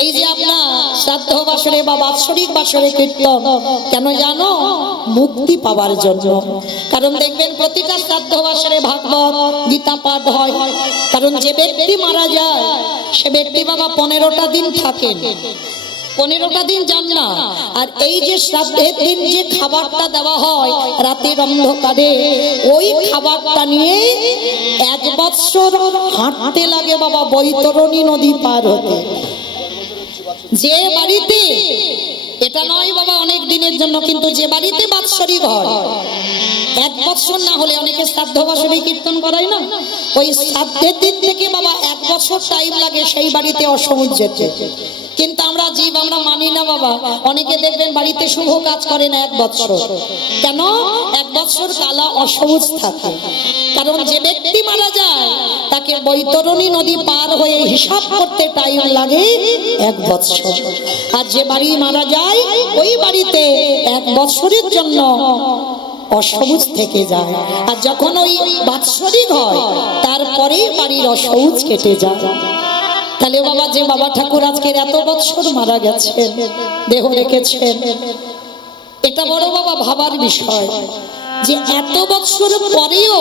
এই যে আপনার শ্রাদ্ধ বাসরে বা বাৎসরিক বাসরে কীর্তন কেন জানো? মুক্তি পাওয়ার জন্য। কারণ দেখবেন প্রতিটা শ্রাদ্ধ বাসরে ভাগবত গীতা পাঠ হয়। কারণ যে ব্যক্তি মারা যায় সে ব্যক্তি বাবা 15টা দিন থাকেন, 15টা দিন যান না। আর এই যে শ্রাদ্ধের দিন যে খাবারটা দেওয়া হয় রাতের অন্ধকারে, ওই খাবারটা নিয়ে 1 বৎসর হাঁটতে লাগে বাবা বৈতরণী নদী পার হতে। যে বাড়িতে, এটা নয় বাবা অনেক দিনের জন্য, কিন্তু যে বাড়িতে বাৎসরিক হয় 1 বছর না হলে অনেকে শ্রাদ্ধ বাসরে কীর্তন করায় না, ওই শ্রাদ্ধের দিন থেকে বাবা 1 বছর টাইম লাগে সেই বাড়িতে অসমুজ যেতে। কিন্তু আমরা জীব, আমরা মানি না বাবা। অনেকে দেখবেন বাড়িতে শুভ কাজ করে না 1 বছর। কেন? 1 বছর কালা অসবুজ থাকে। কারণ যে ব্যক্তি মারা যায় তাকে বৈতরণী নদী পার হয়ে হিসাব করতে টাইম লাগে 1 বছর। আর যে বাড়ি মারা যায় ওই বাড়িতে 1 বছরের জন্য অসবুজ থেকে যায়। আর যখন ওই বাৎসরিক হয় তারপরে বাড়ির অসবুজ কেটে যায়। তাহলে বাবা যে বাবা ঠাকুর আজকের এত বছর মারা গেছেন, দেহ রেখেছেন, এটা বড় বাবা ভাবার বিষয় যে এত বছর পরেও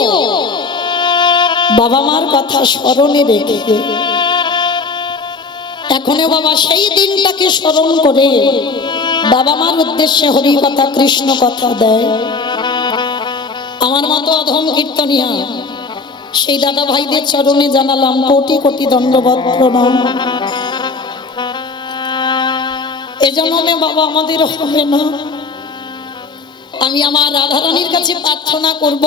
বাবা মার কথা স্মরণে রেখে এখনো বাবা সেই দিনটাকে স্মরণ করে বাবা মার উদ্দেশ্যে হরি কথা কৃষ্ণ কথা দেয়। আমার মতো অধম কীর্তনিয়া সেই দাদা ভাইদের চরণে জানালাম কোটি কোটি দণ্ডবত প্রণাম। এজন্যে বাবা আমাদের হবে না। আমি আমার রাধারানীর কাছে প্রার্থনা করব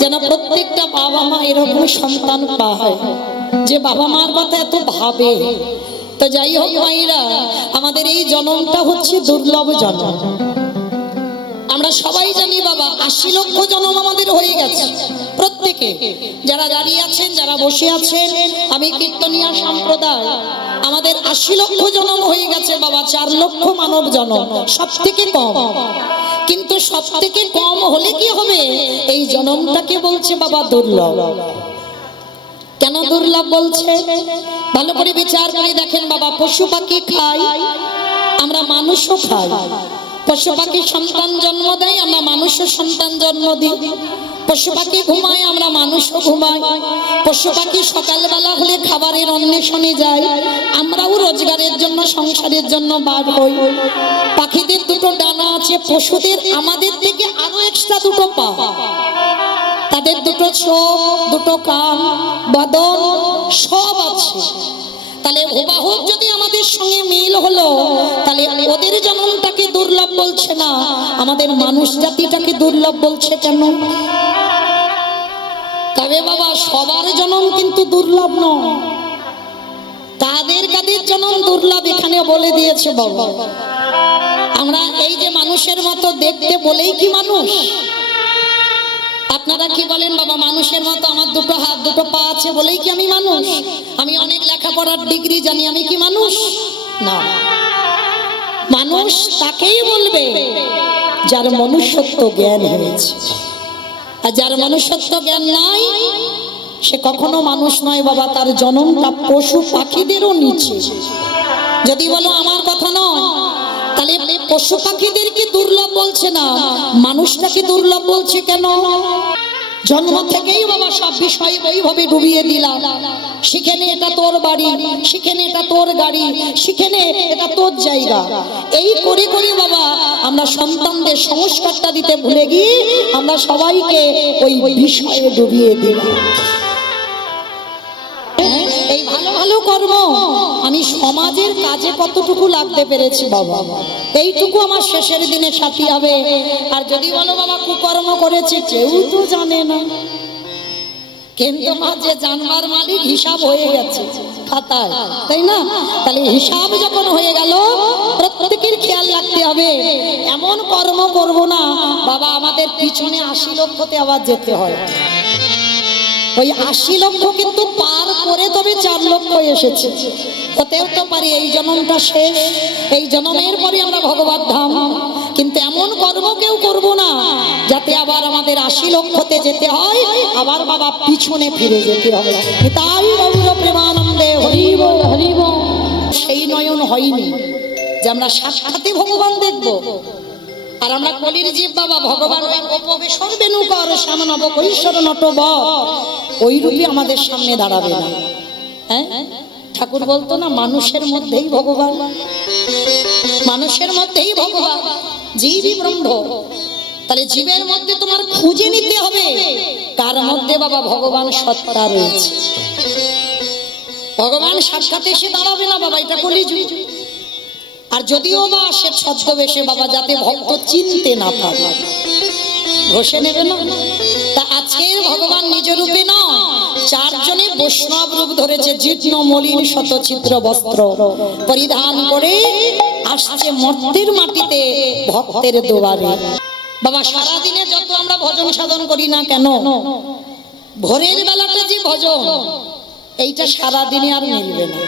যেন প্রত্যেকটা বাবা মা এরকম সন্তান পায় যে বাবা মার কথা এত ভাবে। তো যাই হোক মায়েরা, আমাদের এই জন্মটা হচ্ছে দুর্লভ জন্ম। আমরা সবাই জানি বাবা 80 লক্ষ জন্ম আমাদের হয়ে গেছে প্রত্যেকে, যারা দাঁড়িয়ে আছেন, যারা বসে আছেন। আমি কীর্তনিয়া সম্প্রদায়, আমাদের 80 লক্ষ জন্ম হয়ে গেছে বাবা। 4 লক্ষ মানব জন্ম, সব থেকে কম। কিন্তু সব থেকে কম হলে কি হবে? এই জন্মটাকে বলছে বাবা দুর্লভ। কেন দুর্লভ বলছে? ভালো করে বিচার করে দেখেন বাবা। পশু পাখি খাই, আমরা মানুষও খাই। পশু পাখি সন্তান জন্ম দেয়, আমরা মানুষও সন্তান জন্ম দিই। পশু পাখি ঘুমায়, আমরা মানুষও ঘুমাই। পশু পাখি সকালবেলা হলে খাবারের অন্বেষণে যায়, আমরাও রোজগারের জন্য সংসারের জন্য বার হই। পাখিদের 2টো ডানা আছে, পশুদের আমাদের থেকে আরো এক্সট্রা 2টো পা। তাদের 2টো চোখ, 2টো কান, বদন সব আছে। তাহলে হুবাহু যদি আমাদের সঙ্গে মিল হলো, তাহলে ওদের জন্মটাকে দুর্লভ বলছে না, আমাদের মানুষ জাতিটাকে দুর্লভ বলছে কেন? তবে বাবা সবার জন্ম কিন্তু দুর্লভ নয়। কাদের কাদের জন্ম দুর্লভ এখানে বলে দিয়েছে বাবা। আমরা এই যে মানুষের মতো দেখতে বলেই কি মানুষ? আপনারা কি বলেন বাবা? মানুষের মতো আমার 2টো হাত 2টো পা আছে বলেই কি আমি মানুষ? আমি অনেক লেখাপড়ার ডিগ্রি জানি, আমি কি মানুষ? না। মানুষ তাকেই বলবে যার মনুষ্যত্ব জ্ঞান হয়েছে। আর যার মনুষ্যত্ব জ্ঞান নাই সে কখনো মানুষ নয় বাবা। তার জন্মটা পশু পাখিদেরও নিচে। যদি বলো আমার কথা নয়, তাহলে পশু পাখিদেরকে দুর্লভ বলছে না, মানুষটাকে দুর্লভ বলছে কেন? জন্ম থেকেই বাবা সব বিষয় ওইভাবে ডুবিয়ে দিলাম। শিখে নে এটা তোর বাড়ি, শিখে নে এটা তোর গাড়ি, শিখে নে এটা তোর জায়গা। এই করে করে বাবা আমরা সন্তানদের সংস্কারটা দিতে ভুলে গিয়ে আমরা সবাইকে ওই বিষয়ে ডুবিয়ে দিলাম। এই ভালো ভালো কর্ম আমি সমাজের কাজে কতটুকু লাগতে পেরেছি বাবা, এইটুকু আমার শেষের দিনে সাথী হবে। আর যদি বলো বাবা কুকর্ম করেছে, কেউ তো জানে না। কিন্তু মা যে জানবার মালিক, হিসাব হয়ে গেছে খাতায়, তাই না? তাহলে হিসাব যখন হয়ে গেল প্রত্যেকের খেয়াল রাখতে হবে এমন কর্ম করব না বাবা আমাদের পিছনে 80 লক্ষতে আবার যেতে হয়। ওই 80 লক্ষ কিন্তু পার করে তবে 4 লক্ষ এসেছে। হতেও তো পারি এই জন্মটা শেষ, এই জন্মের পরে আমরা ভগবত ধাম। কিন্তু এমন কর্ম কেউ করবো না যাতে আবার আমাদের 80 লক্ষতে যেতে হয়, আবার বাবা পিছনে ফিরে যেতে হবে। তাই গৌর প্রেমানন্দে হরি বল হরি বল। সেই নয়ন হয়নি যে আমরা সাক্ষাতে ভগবান দেখব। আর আমরা কলির জীব বাবা, ভগবান ওই গোপবে সর্বেনুকর শ্যামনব কৈশোর নটব ওই রূপে আমাদের সামনে দাঁড়াবে না। হ্যাঁ, ঠাকুর বলতো না, মানুষের মধ্যেই ভগবান, মানুষের মধ্যেই ভগবান, জীবই ব্রহ্ম। তাহলে জীবের মধ্যে তোমার খুঁজে নিতে হবে কার মধ্যে বাবা ভগবান সত্তা রয়েছে। ভগবান সাক্ষাৎ এসে দাঁড়াবে না বাবা, এটা কলিযুগ। আর যদিও বা সে ছদ্মবেশে বাবা, যাতে ভক্ত চিনতে না পারে, ঘষে নেবে না। তা আজকের ভগবান নিজ রূপে নয়, চারজনে বৈষ্ণব রূপ ধরেছে। জীর্ণ মলিন শতচিত্র বস্ত্র পরিধান করে আসছে মর্তের মাটিতে ভক্তের দুয়ারে। বাবা সারাদিনে যত আমরা ভজন সাধন করি না কেন, ভোরের বেলাটা যে ভজন, এইটা সারাদিনে আর মিলবে না।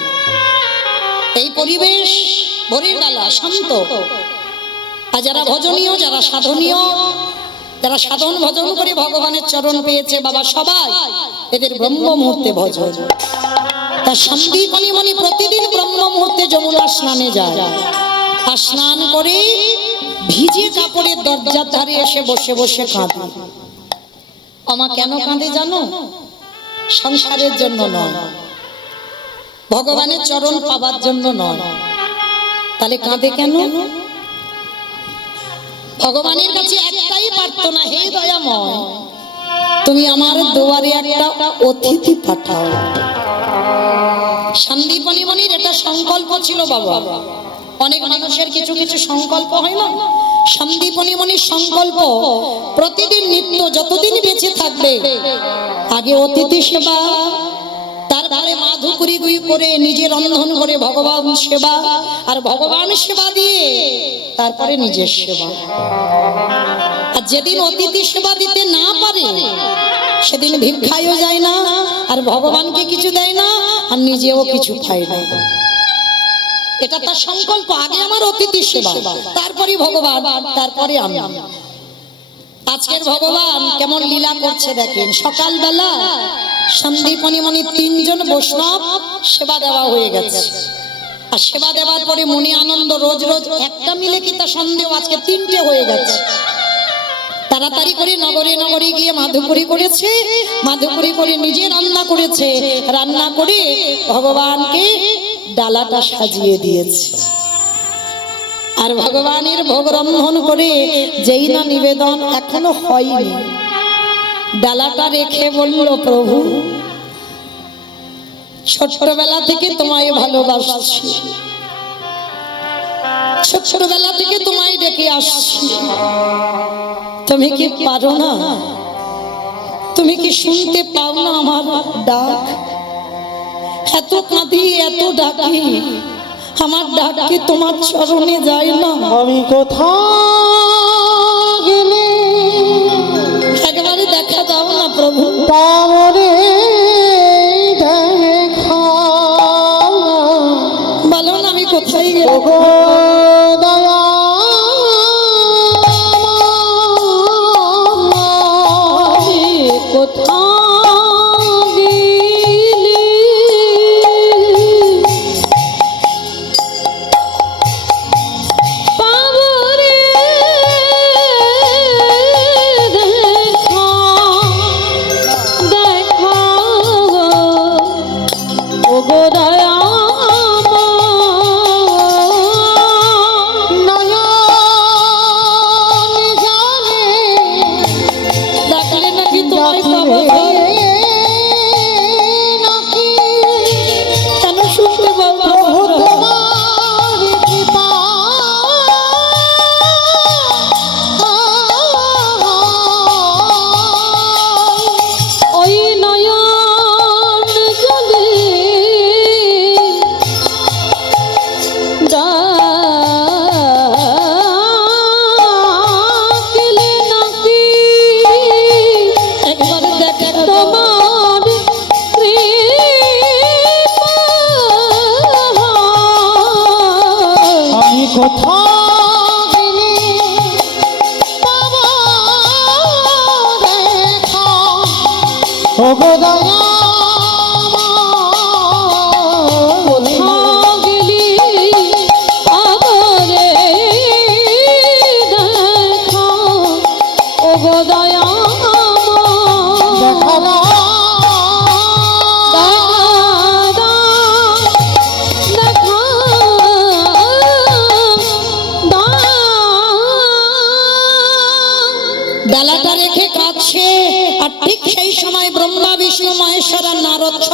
এই পরিবেশ ভোরের বেলা শান্ত, আর যারা ভজনীয়, যারা সাধনীয়, যারা সাধন ভজন করে ভগবানের চরণ পেয়েছে বাবা, সবাই এদের ব্রহ্ম মুহূর্তে ভজন। তার সন্দীপনী মণি প্রতিদিন ব্রহ্ম মুহূর্তে যমুনা স্নানে যায়, আর স্নান করে ভিজে কাপড়ের দরজার ধারে এসে বসে বসে কাঁদে। আমা কেন কাঁদে জানো? সংসারের জন্য নয়, ভগবানের চরণ পাবার জন্য নয়। তাহলে কাঁদে কেন? ভগবানের কাছে একটাই প্রার্থনা, হে দয়াময়, তুমি আমার দুয়ারে একটা অতিথি পাঠাও। সন্দীপনী মণির এটা সংকল্প ছিল বাবা। অনেক মানুষের কিছু কিছু সংকল্প হয় না, সন্দীপনী মণির সংকল্প প্রতিদিন নিত্য যতদিন বেঁচে থাকবে, আগে অতিথি সেবা, তারপরে মাধুকরী করে নিজে রন্ধন করে ভগবান সেবা, আর ভগবান সেবা দিয়ে তারপরে নিজের সেবা। আর যেদিন অতিথি সেবা দিতে না পারে সেদিন ভিক্ষায়ও যায় না, আর ভগবানকে কিছু দেয় না, আর নিজেও কিছু খায় না। এটা তার সংকল্প, আগে আমার অতিথি সেবা, তারপরে ভগবান, তারপরে আমি। আজকের ভগবান কেমন লীলা করছে দেখেন। সকালবেলা সন্দীপনী মণি তিনজন বৈষ্ণব সেবা দেওয়া হয়ে গেছে, আর সেবা দেওয়ার পরে মনে আনন্দ, রোজ রোজ একটা মিলে কি তা সন্দেহ, আজকে তিনটে হয়ে গেছে। তাড়াতাড়ি করে নগরে নগরে গিয়ে মাধুকরী করেছে, মাধুকরী করে নিজে রান্না করেছে, রান্না করে ভগবানকে ডালাটা সাজিয়ে দিয়েছে। আর ভগবানের ভোগ রন্ধন করে যেই না নিবেদন এখনো হয়নি, ডালাটা রেখে বলল, প্রভু ছোটবেলা থেকে তোমায় ভালোবাসছি, ছোটবেলা থেকে তোমায় ডেকে আসছি, তুমি কি পারো না? তুমি কি শুনতে পাও না আমার ডাক? এত কাঁদি, এত ডাকি, আমার ডাক কি তোমার চরণে যায় না? আমি কোথাও গেলে একবারে দেখা দাও না প্রভু। তারে দেখা বলো না আমি কোথায় গেলে। ওগো দয়া কোথাও না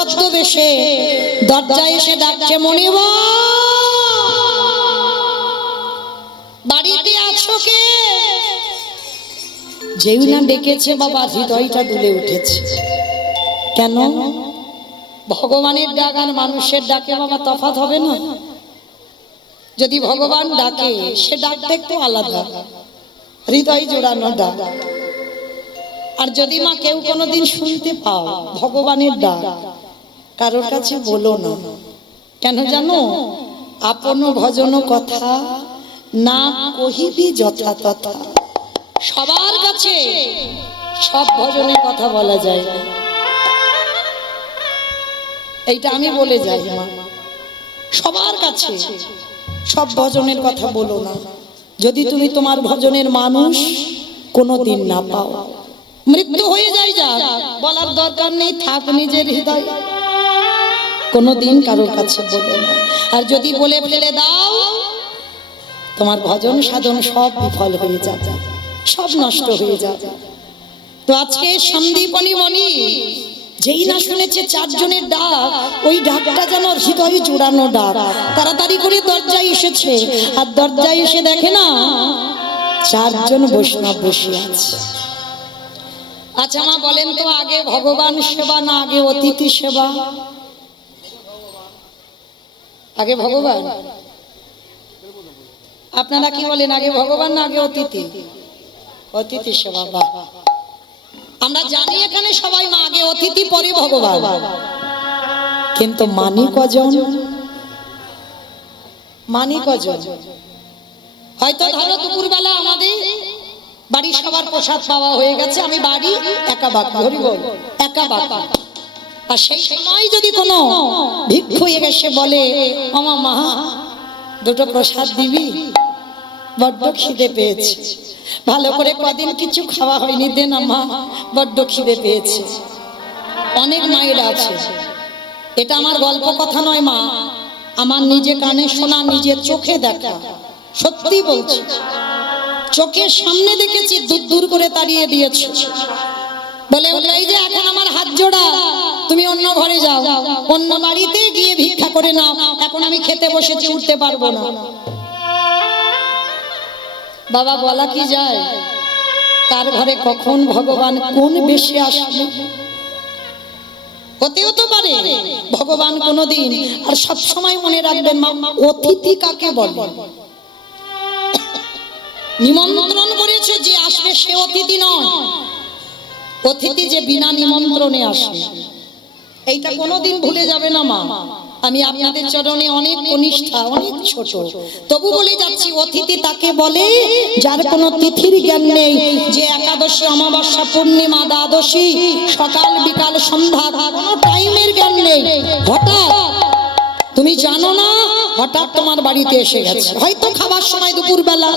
ছদ্মবেশে দরজায় এসে ডাকছে, মনিব বাড়িতে আছো কে? যেই না ডেকেছে বাবা, হৃদয়টা দুলে উঠেছে। কেন? ভগবানের ডাক আর মানুষের ডাকে বাবা তফাৎ হবে না? যদি ভগবান ডাকে, সে ডাকটা একটু আলাদা, হৃদয় জোড়ানো ডাক। আর যদি মা কেউ কোনোদিন শুনতে পাও ভগবানের ডাক, কারোর কাছে বলো না। কেন জানো? আপন ভজন কথা না কহিবি যথা তথা। সবার কাছে সব ভজনের কথা বলা যায় না, এইটা আমি বলে যাই মা। সবার কাছে সব ভজনের কথা বলো না। যদি তুমি তোমার ভজনের মানুষ কোনোদিন না পাও, মৃত্যু হয়ে যায়, যা বলার দরকার নেই, থাক নিজের হৃদয়। কোনোদিন কারোর কাছে বলো না। আর যদি বলে ফেলে দাও, তোমার ভজন সাধন সব বিফল হয়ে যাবে, সব নষ্ট হয়ে যাবে। তো আজকে সন্দীপনী মণি যেই না শুনেছে চারজনের ডাক, ওই ডাকটা যেন হৃদয়ে জোড়ানো ডাক। তাড়াতাড়ি করে দরজায় এসেছে, আর দরজায় এসে দেখে না চারজন বৈষ্ণব বসে আছে। আচ্ছা মা বলেন তো, আগে ভগবান সেবা না আগে অতিথি সেবা? আগে ভগবান? আপনারা কি বলেন, আগে ভগবান না আগে অতিথি? অতিথি সেবা। বাহ, আমরা জানি এখানে সবাই মা আগে অতিথি পরে ভগবান, কিন্তু মানি কজন? মানি কজন? হয়তো ধরো দুপুরবেলা আমাদের বাড়ির সবার প্রসাদ পাওয়া হয়ে গেছে, আমি বাড়ি একা বাকি, হরি বল একা বাকি। আর সেই সময় যদি কোনো ভিক্ষু এসে বলে, আমা মা দুটো প্রসাদ দিবি, বড্ড খিদে পেয়েছে, ভালো করে কদিন কিছু খাওয়া হয়নি, দে না মা, বড্ড খিদে পেয়েছে। অনেক মায়েরা আছে, এটা আমার গল্প কথা নয় মা, আমার নিজে কানে শোনা, নিজের চোখে দেখা, সত্যি বলছি। চোখের সামনে দেখেছি, দূর দূর করে তাড়িয়ে দিয়েছে, বলে এই যে এখন আমার হাত জোড়া, তুমি অন্য ঘরে যাও, অন্য বাড়িতে গিয়ে ভিক্ষা করে নাও, এখন আমি খেতে বসেছি, উঠতে পারবো না। বাবা বলা কি যায়, কার ঘরে কখন ভগবান কোন বেশে আসবে, হতেও তো পারে ভগবান কোনদিন। আর সব সময় মনে রাখবেন মা, অতিথি কাকে বলে? নিমন্ত্রণ করেছে যে আসবে সে অতিথি নয়, অতিথি যে বিনা নিমন্ত্রণে আসে, এইটা কোনোদিন ভুলে যাবে না মা। আমি আপনাদের চরণে অনেক কনিষ্ঠা, অনেক ছোট, তবু বলে যাচ্ছি, অতিথি তাকে বলে যার কোনো তিথির জ্ঞান নেই, যে একাদশী, অমাবস্যা, পূর্ণিমা, দ্বাদশী, সকাল বিকাল সন্ধ্যা কোনো টাইমের জ্ঞান নেই। হঠাৎ তুমি জানো না, হঠাৎ তোমার বাড়িতে এসে গেছে, হয়তো খাবার সময় দুপুরবেলা।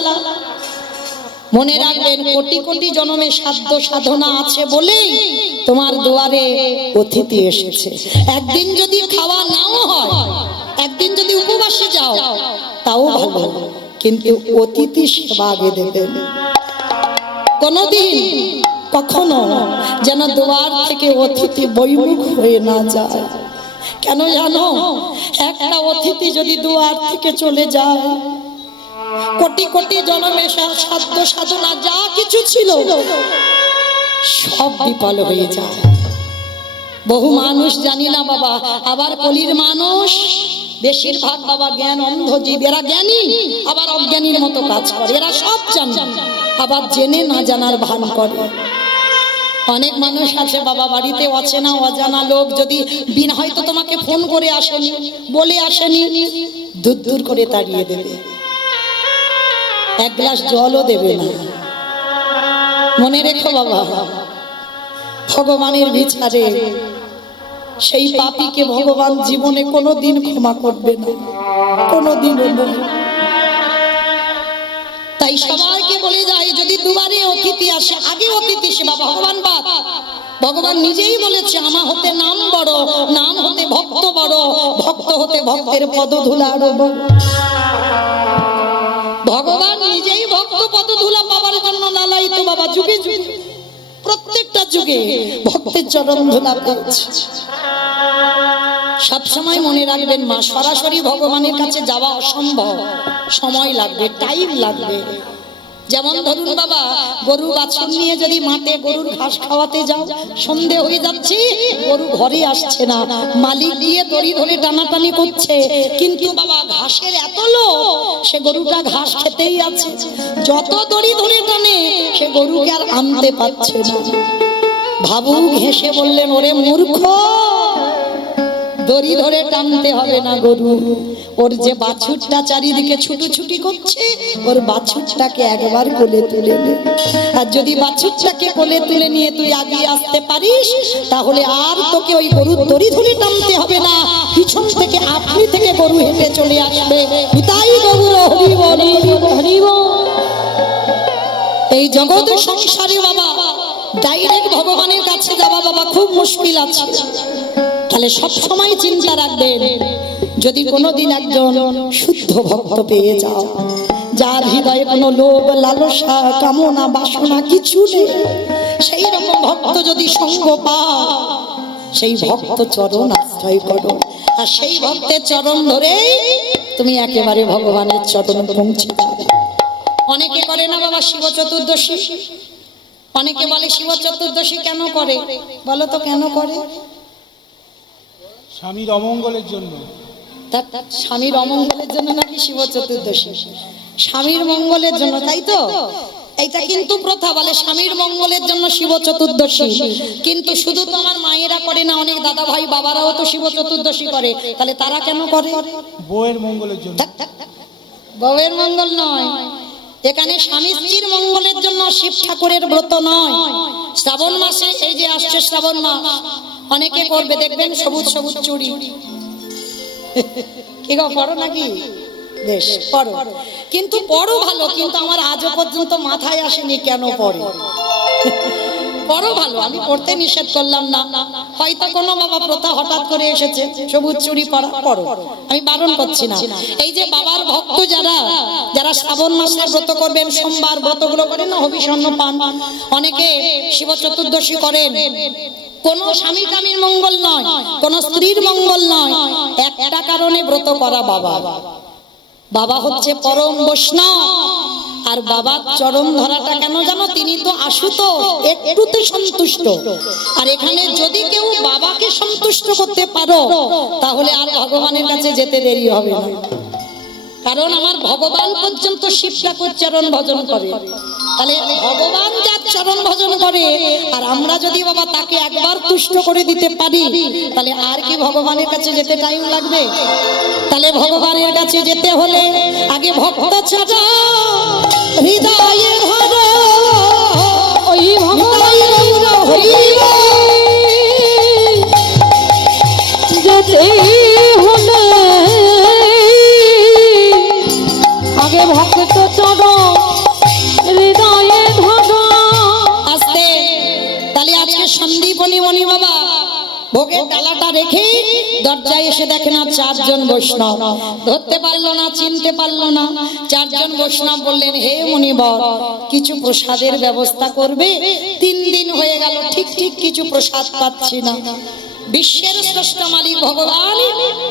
মনে রাখবেন, কোটি কোটি জন্মে সাধ্য সাধনা আছে বলেই তোমার দুয়ারে অতিথি এসেছে। একদিন যদি খাওয়া নাও হয়, একদিন যদি উপবাসে যাও, তাও ভালো, কিন্তু অতিথি সেবা আগে দেবেন। কোনদিন কখনো যেন দুয়ার থেকে অতিথি বৈমুখ হয়ে না যায়। কেন জানো? একটা অতিথি যদি দুয়ার থেকে চলে যায়, কোটি কোটি জন্মে সাধ্য সাধনা যা কিছু ছিল সব বিফল হয়ে যায়। বহু মানুষ জানি না বাবা, আবার কলির মানুষ বেশিরভাগ বাবা জ্ঞান অন্ধ জীব, এরা জ্ঞানী আবার অজ্ঞানীর মতো কাজ করে, এরা সব জানে আবার জেনে না জানার ভান করে। অনেক মানুষ আছে বাবা, বাড়িতে অচেনা অজানা লোক যদি বিনা, হয়তো তোমাকে ফোন করে আসেনি, বলে আসেনি, দূর দূর করে তাড়িয়ে দেবে, এক গ্লাস জলও দেবে না। মনে রেখো বাবা, ভগবানের বিচারে সেই পাপীকে ভগবান জীবনে কোনোদিন ক্ষমা করবে না, কোনোদিনও না। তাই সবাইকে বলে যায়, যদি দুবারে অতিথি আসে, আগে অতিথি সেবা। ভগবান বাদ, ভগবান নিজেই বলেছে, আমা হতে নাম বড়, নাম হতে ভক্ত বড়, ভক্ত হতে ভক্তের পদধূলা আরো বড়। ভগবান নিজেই ভক্ত পদধূলা পাবার জন্য লালায়িত বাবা, যুগে যুগে প্রত্যেকটা যুগে ভক্তের চরণ ধূলা পেয়েছে। সব সময় মনে রাখবেন মা, সরাসরি ভগবানের কাছে যাওয়া অসম্ভব, সময় লাগবে, টাইম লাগবে। যেমন ধরুন বাবা, গরু বাছুর নিয়ে যদি মাঠে গরুর ঘাস খাওয়াতে যাও, সন্ধে হয়ে যাচ্ছে, গরু ঘরে আসছে না, মালিক গিয়ে দড়ি ধরে টানাটানি করছে, কিন্তু বাবা ঘাসের এত লোভ, সে গরুটা ঘাস খেতেই আছে, যত দড়ি ধরে টানে সে গরুকে আর আনতে পারছে না। ভাবুক হেসে বললেন, ওরে মূর্খ, দড়ি ধরে টানতে হবে না গরু, ওর যে বাছুরটা চারিদিকে ছুটোছুটি করছে, ওর বাছুরটাকে একবার কোলে তুলে নে। আর যদি বাছুরটাকে কোলে তুলে নিয়ে তুই আগিয়ে আসতে পারিস, তাহলে আর তোকে ওই গরুর দড়ি ধরে টানতে হবে না, পিছন থেকে আপনি থেকে গরু হেঁটে চলে আসবে। তাই গরুর হরি বল, হরি বল। এই জগৎ সংসারে বাবা ডাইরেক্ট ভগবানের কাছে যাওয়া বাবা খুব মুশকিল আছে। তাহলে সব সময় চিন্তা রাখবেন, যদি কোনোদিন একজন শুদ্ধ ভক্ত পেয়ে যাও, যার হৃদয়ে কোনো লোভ লালসা কামনা বাসনা কিছু নেই, সেই রকম ভক্ত যদি সঙ্গ পাও, সেই ভক্ত চরণ আশ্রয় করো, আর সেই ভক্তের চরণ ধরে তুমি একেবারে ভগবানের চরণ পৌঁছে যাবে। অনেকে করে না বাবা শিব চতুর্দশী, অনেকে বলে শিব চতুর্দশী কেন করে, বলো তো কেন করে? স্বামীর অমঙ্গলের জন্য। স্বামীর অমঙ্গলের জন্য নাকি শিব চতুর্দশী? স্বামীর মঙ্গলের জন্য, তাই তো? এইটা কিন্তু প্রথা, বলে স্বামীর মঙ্গলের জন্য শিব চতুর্দশী, কিন্তু শুধু তো আমার মায়েরা করে না, অনেক দাদা ভাই বাবারাও তো শিব চতুর্দশী করে, তাহলে তারা কেন করে? বউয়ের মঙ্গলের জন্য। বউয়ের মঙ্গল নয়, এখানে স্বামী স্ত্রীর মঙ্গলের জন্য শিব ঠাকুরের ব্রত নয়। শ্রাবণ মাসে, এই যে আসছে শ্রাবণ মাস, অনেকে করবে দেখবেন সবুজ সবুজ চুড়ি, কি গো পড়ো নাকি? বেশ পড়ো, কিন্তু পড়ো ভালো, কিন্তু আমার আজও পর্যন্ত মাথায় আসেনি কেন পড়ে। পড়ো ভালো, আমি পড়তে নিষেধ করলাম না, হয়তো কোনো বাবা প্রথা হঠাৎ করে এসেছে সবুজ চুড়ি পরা, পড়ো, আমি বারণ করছি না। এই যে বাবার ভক্ত যারা যারা শ্রাবণ মাসে ব্রত করবেন, সোমবার ব্রতগুলো করেন না, হবিষণ্ণ পান, অনেকে শিব চতুর্দশী করেন, কোন স্বামী স্বামীর মঙ্গল নয়, কোন স্ত্রীর মঙ্গল নয়, একটা কারণে ব্রত করা, বাবা বাবা হচ্ছে পরম বৈষ্ণব, আর বাবার চরণ ধরাটা কেন জানো? তিনি তো আশুতোষ, একটুতে সন্তুষ্ট, আর এখানে যদি কেউ বাবাকে সন্তুষ্ট করতে পারো, তাহলে আর ভগবানের কাছে যেতে দেরি হবে না। কারণ আমার ভগবান পর্যন্ত শিব ঠাকুর চরণ ভজন করে, তাহলে ভগবান যার চরণ ভজন করে, আর আমরা যদি বাবা তাকে একবার তুষ্ট করে দিতে পারি, তাহলে আর কি ভগবানের কাছে যেতে টাইম লাগবে? তাহলে ভগবানের কাছে যেতে হলে আগে ভক্ত ছাড়া হৃদয়ে ধরো, ওই ভগবানের যেতে হলে আগে ভক্ত চরণ হৃদয়ে ধরো। আস্তে, তাহলে আজকে সন্দীপনী মণি বাবা ভোগের ডালাটা রেখে দরজায় এসে দেখে না চারজন বৈষ্ণব, ধরতে পারলো না, চিনতে পারলো না। চারজন বৈষ্ণব বললেন, হে মুনিবর, কিছু প্রসাদের ব্যবস্থা করবে? 3 দিন হয়ে গেল ঠিক ঠিক কিছু প্রসাদ পাচ্ছি না। বিশ্বের শ্রেষ্ঠ মালিক ভগবান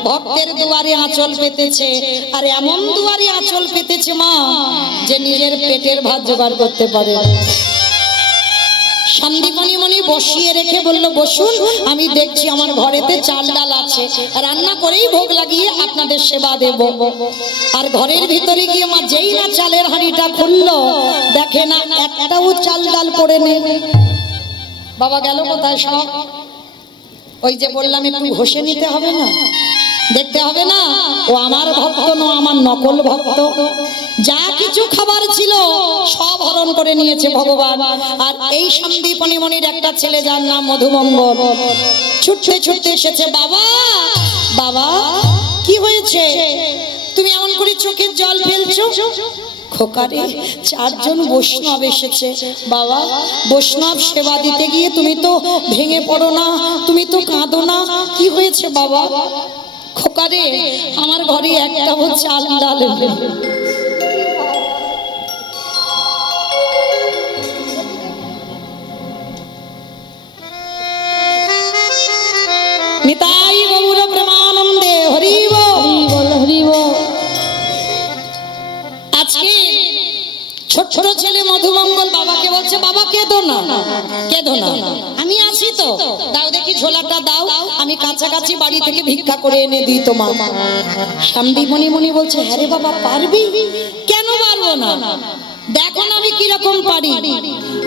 ভক্তের দুয়ারে আঁচল পেতেছে, আর এমন দুয়ারে আঁচল পেতেছে মা, যে নিজের পেটের ভাত জোগাড় করতে পারে। সন্দীপনী মণি বসিয়ে রেখে বলল, বসুন, আমি দেখছি আমার ঘরেতে চাল ডাল আছে, রান্না করেই ভোগ লাগিয়ে আপনাদের সেবা দেব। আর ঘরের ভিতরে গিয়ে মা যেই না চালের হাঁড়িটা খুললো, দেখে না একটাও চাল ডাল পড়ে নেই। বাবা গেল কোথায় সব? ওই যে বললাম একটু ঘষে নিতে হবে না, দেখতে হবে না ও আমার ভক্ত নয়, আমার নকল ভক্ত। যা কিছু খাবার ছিল সব হরণ করে নিয়েছে ভগবান। আর এই সন্দীপনী মণির একটা ছেলে, যার নাম মধুমঙ্গল, ছুটতে ছুটতে এসেছে, বাবা বাবা কি হয়েছে, তুমি এমন করে চোখের জল ফেলছো? খোকারে, চারজন বৈষ্ণব এসেছে বাবা, বৈষ্ণব সেবা দিতে গিয়ে তুমি তো ভেঙে পড়ো না, তুমি তো কাঁদো না, কি হয়েছে বাবা? খোকারে, আমার ঘরে একটাও চাল ডাল নেই। নিতাই গৌর প্রেমা আজকে ছোট ছোট ছেলে মধুমঙ্গল বাবাকে বলছে, বাবা কেঁদো না, কেঁদো না, আমি আছি তো, দাও দেখি ঝোলাটা দাও, আমি কাছাকাছি বাড়ি থেকে ভিক্ষা করে এনে দিই তোমার। স্বামী মনি মনি বলছে, হ্যাঁ রে বাবা পারবি? কেন পারবো না, দেখো না আমি কিরকম পারি।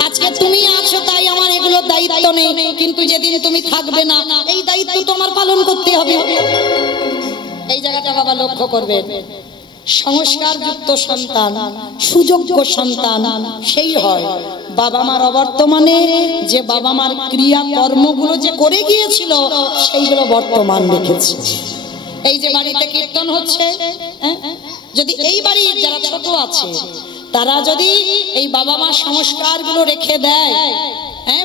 আজকে তুমি আছো তাই আমার এগুলো দায়িত্ব নেই, কিন্তু যেদিন তুমি থাকবে না এই দায়িত্ব তোমার পালন করতে হবে। এই জায়গাটা বাবা লক্ষ্য করবে, সংস্কারযুক্ত সন্তান, সুযোগ্য সন্তান সেই হয় বাবা মার অবর্তমানে যে বাবা মার ক্রিয়া কর্মগুলো যে করে গিয়েছিল সেইগুলো বর্তমান রেখেছে। এই যে বাড়িতে কীর্তন হচ্ছে, যদি এই বাড়ির যারা ছোট আছে তারা যদি এই বাবা মার সংস্কারগুলো রেখে দেয়,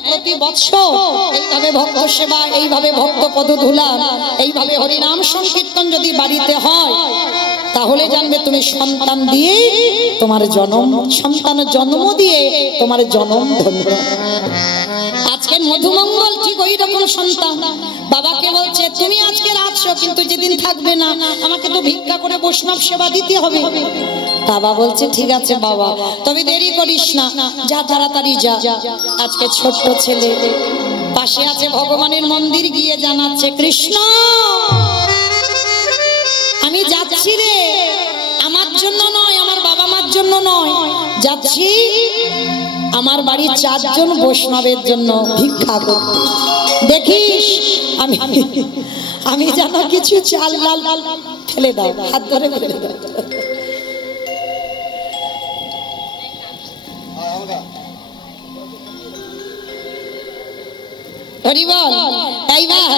প্রতি বৎসর এইভাবে ভক্ত সেবা, এইভাবে ভক্ত পদধূলা, এইভাবে হরিনাম সংকীর্তন যদি বাড়িতে হয়, তাহলে জানবে তুমি সন্তান দিয়ে তোমার জন্ম, সন্তান জন্ম দিয়ে তোমার জন্ম ধন্য। আজকের মধুমঙ্গল ঠিক ওই রকম সন্তান, বাবাকে বলছে তুমি আজকে আছো কিন্তু যেদিন থাকবে না আমাকে তো ভিক্ষা করে বৈষ্ণব সেবা দিতে হবে। বাবা বলছে ঠিক আছে বাবা, তবে দেরি করিস না, যা তাড়াতাড়ি যা। আজকে ছোট্ট ছেলে পাশে আছে ভগবানের মন্দির, গিয়ে জানাচ্ছে, কৃষ্ণ আমি যাচ্ছি রে, আমার জন্য নয়, আমার বাবা মার জন্য নয়, যাচ্ছি আমার বাড়ির 4 জন বৈষ্ণবের জন্য ভিক্ষা করতে। দেখিস আমি আমি যেন কিছু চাল লাল ফেলে দাও, হাত ধরে ফেলে দাও। এইবার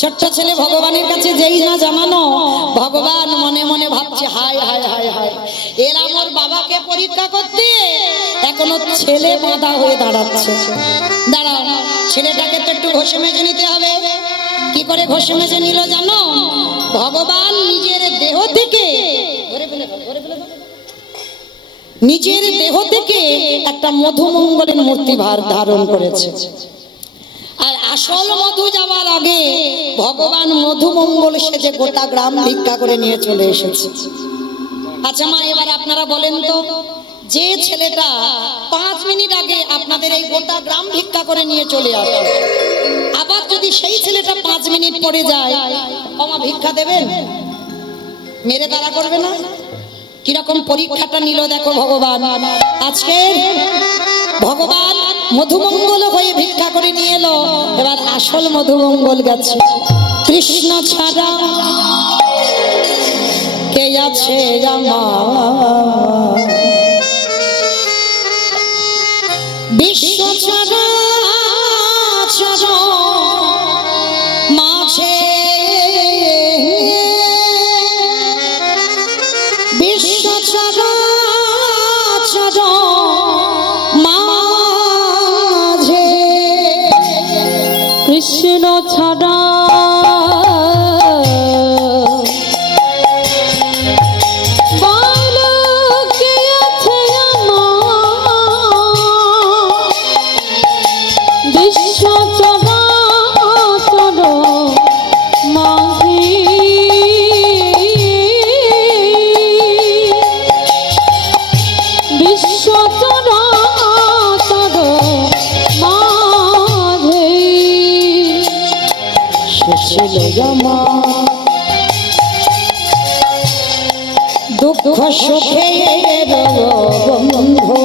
ছোট্ট ছেলে ভগবানের কাছে যেই না জানানো, ভগবান মনে মনে ভাবছে, হায় হায় হায় হায়, এরা আমার বাবাকে পরীক্ষা করতে এখনো ছেলে বাঁধা হয়ে দাঁড়াচ্ছে। দাঁড়াও, ছেলেটাকে তো একটু ঘষে মেজে নিতে হবে। কি করে ঘষে মেজে নিল জানো? ভগবান নিজের দেহ থেকে, নিজের দেহ থেকে একটা মধুমঙ্গলের মূর্তি ধারণ করেছে। আর আসল মধু যাওয়ার আগে ভগবান মধুমঙ্গল সেজে গোটা গ্রাম ভিক্ষা করে নিয়ে চলে এসেছে। আচ্ছা মা, এবার আপনারা বলেন তো, যে ছেলেটা 5 মিনিট আগে আপনাদের এই গোটা গ্রাম ভিক্ষা করে নিয়ে চলে আসে, আবার যদি সেই ছেলেটা 5 মিনিট পরে যায়, ক্ষমা ভিক্ষা দেবেন? মেরে তারা করবে না? কিরকম পরীক্ষাটা নিল দেখো ভগবান। আজকে ভগবান মধুমঙ্গল হয়ে ভিক্ষা করে নিয়ে এলো, এবার আসল মধুমঙ্গল গেছে। কৃষ্ণ ছাড়া কে আছে আমার, বিশ্ব ছাড়া মাঝে, বিশ্ব ছাড়া মাঝে, কৃষ্ণ ছাড়া দুঃখ সুখের বন্ধু,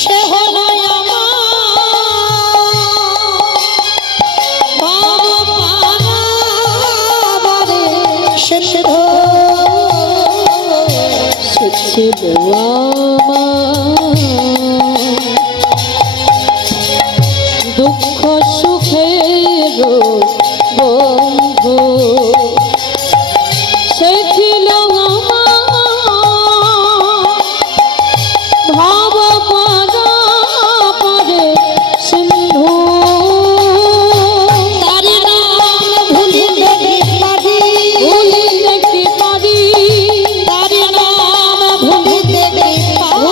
সে হলো আমার সিন্ধু, দুঃখ সুখের বন্ধু, সে ছিল ভাব পরে সিন্ধু, তার নাম ভুলিতে পারি, ভুলিতে পারি, তার নাম ভুলিতে পারি,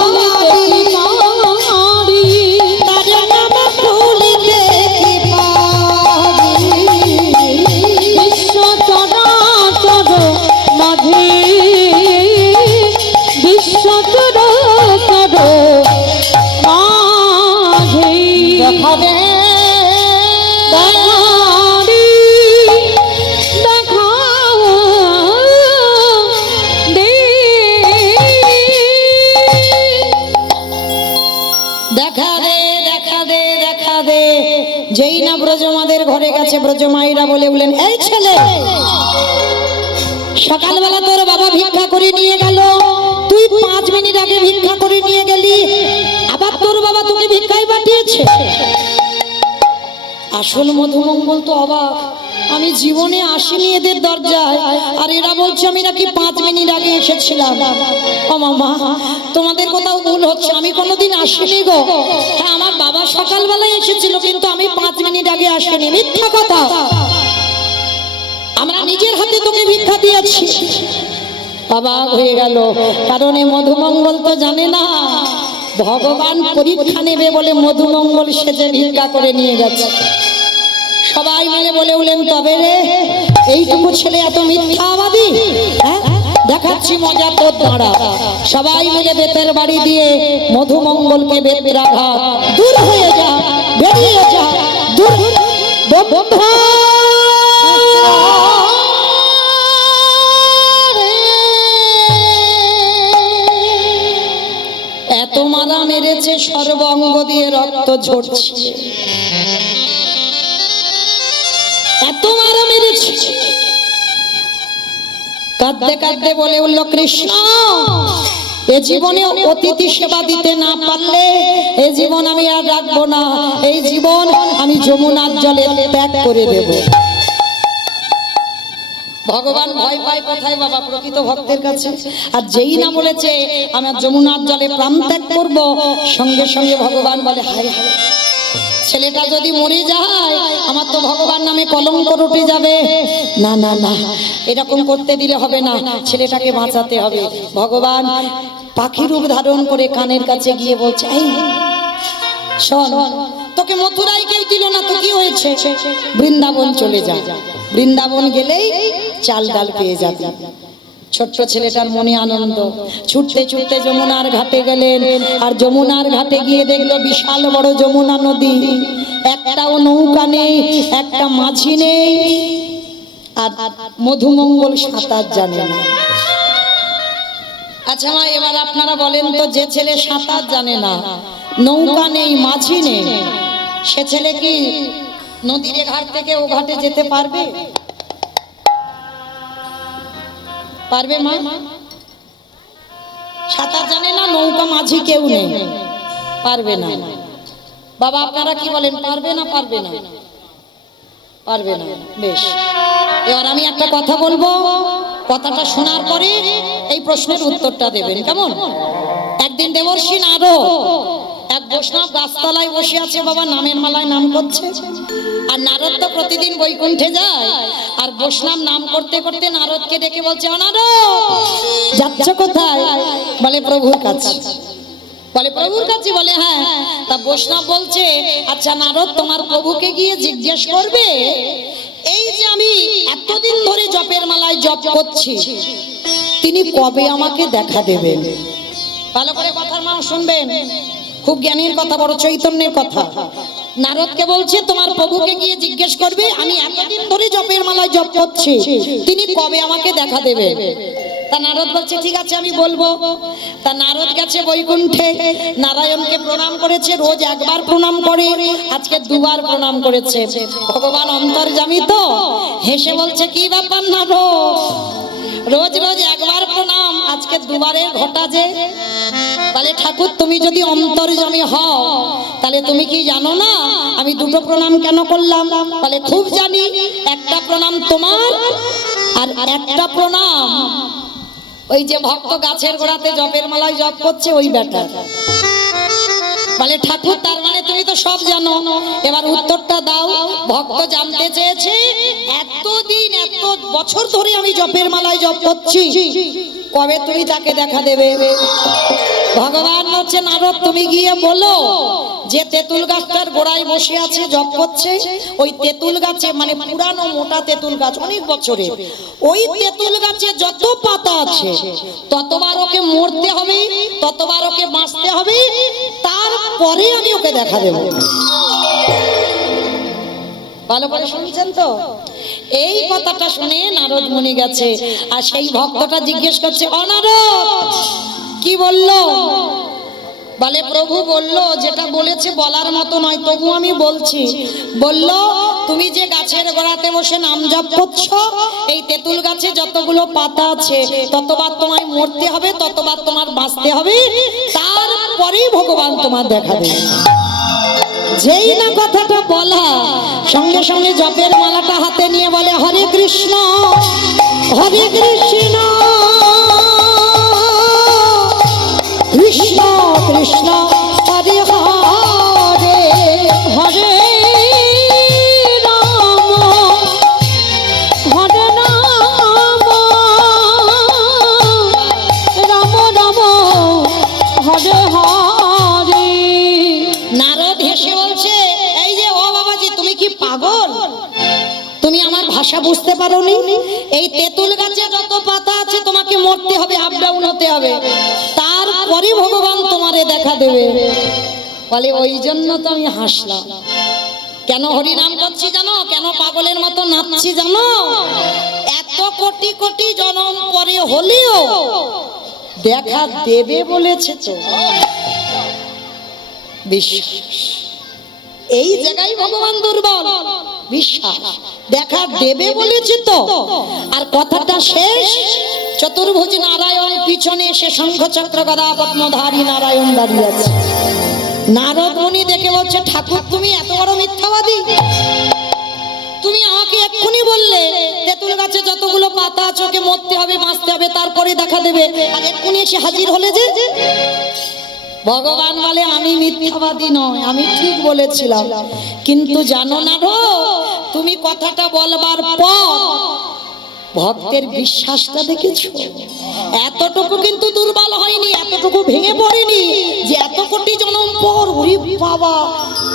তার নাম ভুলিতে পারি। বিশ্ব চরাচর মাঝে আছে ব্রজমাইরা বলে উঠলেন, এই ছেলে, সকালবেলা তোর বাবা ভিক্ষা করে নিয়ে গেল, তুই 5 মিনিট আগে ভিক্ষা করে নিয়ে গেলি, আবার তোর বাবা তোকে ভিক্ষায় পাঠিয়েছে। আসল মধুমঙ্গল তো অবাক, আমি জীবনে আসিনি এদের দরজায়, আর এরা বলছে আমি নাকি 5 মিনিট আগে এসেছিলাম। ও মামা, তোমাদের কোথাও ভুল হচ্ছে, আমি কোনোদিন আসিনি গো। হ্যাঁ, আমার বাবা সকালবেলায় এসেছিল, কিন্তু আমি 5 মিনিট আগে আসিনি। মিথ্যা কথা, আমরা নিজের হাতে তোকে ভিক্ষা দিয়েছি। অবাক হয়ে গেল, কারণ এই মধুমঙ্গল তো জানে না ভগবান পরীক্ষা নেবে বলে মধুমঙ্গল সেজে ভিক্ষা করে নিয়ে গেছে। সবাই মিলে বলে উঠলেন, তবে রে এইটুকু ছেলে এত মিথ্যাবাদী, হ্যাঁ দেখাচ্ছি মজা তোর দ্বারা। সবাই মিলে বেতের বাড়ি দিয়ে মধুমঙ্গলকে বেতের আঘাত, দূর হয়ে যা, বেরিয়ে যা, দূর। বন্ধু এত মারা মেরেছে, সর্বাঙ্গ দিয়ে রক্ত ঝরছে, এত মারা মেরেছে। কাঁদতে কাঁদতে বলে উঠল, কৃষ্ণ, এ জীবনে অতিথি সেবা দিতে না পারলে এ জীবন আমি আর রাখবো না, এই জীবন আমি যমুনার জলে ত্যাগ করে দেব। ভগবান ভয় পায় কোথায় বাবা? প্রকৃত ভক্তের কাছে। আর যেই না বলেছে আমার যমুনার জলে প্রাণ ত্যাগ করবো, সঙ্গে সঙ্গে ভগবান বলে, হায় হায়, ছেলেটা যদি মরে যায় আমার তো ভগবান নামে কলঙ্ক রটে যাবে। না না না, এরকম করতে দিলে হবে না, ছেলেটাকে বাঁচাতে হবে। ভগবান পাখি রূপ ধারণ করে কানের কাছে গিয়ে বলছে, এই শোন, তোকে মথুরায় কেউ দিল না, তো কি হয়েছে? বৃন্দাবন চলে যা, বৃন্দাবন গেলেই চাল ডাল পেয়ে যাবে। ছোট্ট ছেলেটার মনে আনন্দ, ছুটতে ছুটতে যমুনার ঘাটে গেলেন। আর যমুনার ঘাটে গিয়ে দেখলো বিশাল বড় যমুনা নদী, একটাও নৌকা নেই, একটা মাঝি নেই, আর মধুমঙ্গল সাঁতার জানে না। আচ্ছা মা, এবার আপনারা বলেন তো, যে ছেলে সাঁতার জানে না, নৌকা নেই, মাঝি নেই, সে ছেলে কি নদীর ঘাট থেকে ও ঘাটে যেতে পারবে? পারবে মা? সাঁতার জানে না, নৌকা, মাঝি কেউ নেই, পারবে না। বাবা আপনারা কি বলেন, পারবে না? পারবে না? পারবে না। বেশ, এবার আমি একটা কথা বলবো, কথাটা শোনার পরে এই প্রশ্নের উত্তরটা দেবেন, কেমন? একদিন দেবর্ষি নারদ এক বৈষ্ণব গাছতলায় বসে আছে, বাবা নামের মালায় নাম করছে। আর নারদ তো প্রতিদিন বৈকুণ্ঠে যায়, আর বৈষ্ণব নাম করতে করতে নারদকে ডেকে বলছে, ও নারদ, যাচ্ছ কোথায়? বলে প্রভুর কাছে। বলে প্রভুর কাছে? বলে হ্যাঁ। তা বৈষ্ণব বলছে, আচ্ছা নারদ, তোমার প্রভুকে গিয়ে জিজ্ঞেস করবে, এই যে আমি এতদিন ধরে জপের মালায় জপ করছি, তিনি কবে আমাকে দেখা দেবেন? ভালো করে কথার মা শুনবেন, খুব জ্ঞানীর কথা, বড় চৈতন্যের কথা। নারদকে বলছে, তোমার প্রভুকে গিয়ে জিজ্ঞেস করবে, আমি এতদিন ধরে জপের মালায় জপ করছি, তিনি কবে আমাকে দেখা দেবে? তা নারদ বলছে, ঠিক আছে আমি বলবো। তা নারদ গেছে বৈকুণ্ঠে, নারায়ণকে প্রণাম করেছে, রোজ একবার প্রণাম করে, আজকে 2 বার প্রণাম করেছে। ভগবান অন্তর্যামী তো হেসে বলছে, কি ব্যাপার নারদ, রোজ রোজ একবার প্রণাম, আজকে 2 বারের ঘটা যে? বলে ঠাকুর, তুমি যদি অন্তর্যামী হও তাহলে তুমি কি জানো না আমি 2টো প্রণাম কেন করলাম? বলে খুব জানি, একটা প্রণাম তোমার আর একটা প্রণাম ওই যে ভক্ত গাছের গোড়াতে জপের মালায় জপ করছে ওই বেটা। বলে ঠাকুর, তার মানে তুমি তো সব জানো, এবার উত্তরটা দাও। ভক্ত জানতে চেয়েছে, এতদিন এত বছর ধরে আমি জপের মালায় জপ করছি, কবে তুমি তাকে দেখা দেবে? ভগবান বলছে, নারদ তুমি গিয়ে বলো যে তেঁতুল গাছটার গোড়ায় বসে আছে জপ করছে, ওই তেঁতুল গাছে, মানে পুরানো মোটা তেঁতুল গাছ, অনেক বছরে, ওই তেঁতুল গাছে যত পাতা আছে ততবার ওকে মরতে হবে, ততবার ওকে বাঁচতে হবে, তারপরে আমি ওকে দেখা দেব। ভালো করে শুনছেন তো? এই কথাটা শুনে নারদ মুনি গেছে, আর সেই ভক্তটা জিজ্ঞেস করছে, ও নারদ কি বললো? বলে প্রভু বলল, যেটা বলেছে বলার মতো নয়, তবু আমি বলছি। বলল, তুমি যে গাছের গোড়াতে বসে নাম জপ করছো, এই তেঁতুল গাছে যতগুলো পাতা আছে ততবার তোমায় মরতে হবে, ততবার তোমার বাঁচতে হবে, তারপরেই ভগবান তোমার দেখা দেবে। যেই না কথাটা বলা, সঙ্গে সঙ্গে জপের মালাটা হাতে নিয়ে বলে, হরে কৃষ্ণ হরে কৃষ্ণ কৃষ্ণ কৃষ্ণ হরে হরে, হরে রাম হরে রাম, রাম রাম হরে হরে। নারদ হেসে বলছে, এই যে ও বাবাজি, তুমি কি পাগল? তুমি আমার ভাষা বুঝতে পারোনি? এই তেঁতুল গাছে যত পাতা আছে তোমাকে মরতে হবে, আপ ডাউন হতে হবে, তারপরে ভগবান তোমারে দেখা দেবে। বলে, ওই জন্য তো আমি হাসলাম। কেন হরিনাম করছি জানো? কেন পাগলের মতো নাচছি জানো? এত কোটি কোটি জন্ম পরে হলেও দেখা দেবে বলেছে তো বিশ্বাস। এই জায়গায় ভগবান দুর্বল, বিশ্বাস। দেখা দেবে বলেছে তো। আর কথাটা শেষ, চতুর্ভুজ নারায়ণ পিছনে এসে শঙ্খ চক্র গদা পদ্মধারী নারায়ণ দাঁড়িয়ে আছে। নারদ মুনি দেখে বলছে, ঠাকুর তুমি এত বড় মিথ্যাবাদী? তুমি আমাকে এক্ষুনি বললে তেঁতুল গাছে যতগুলো পাতা আছে ওকে মরতে হবে, বাঁচতে হবে, তারপরে দেখা দেবে, আর এক্ষুনি এসে হাজির হলে যে। ভগবান বলে, আমি মিথ্যাবাদী নয়, আমি ঠিক বলেছিলাম, কিন্তু জানো না গো, তুমি কথাটা বলবার পর ভক্তের বিশ্বাসটা দেখেছো? এতটুকু কিন্তু দুর্বল হয়নি, এতটুকু ভেঙে পড়েনি যে এত কোটি জন্ম পর, ওরে বাবা,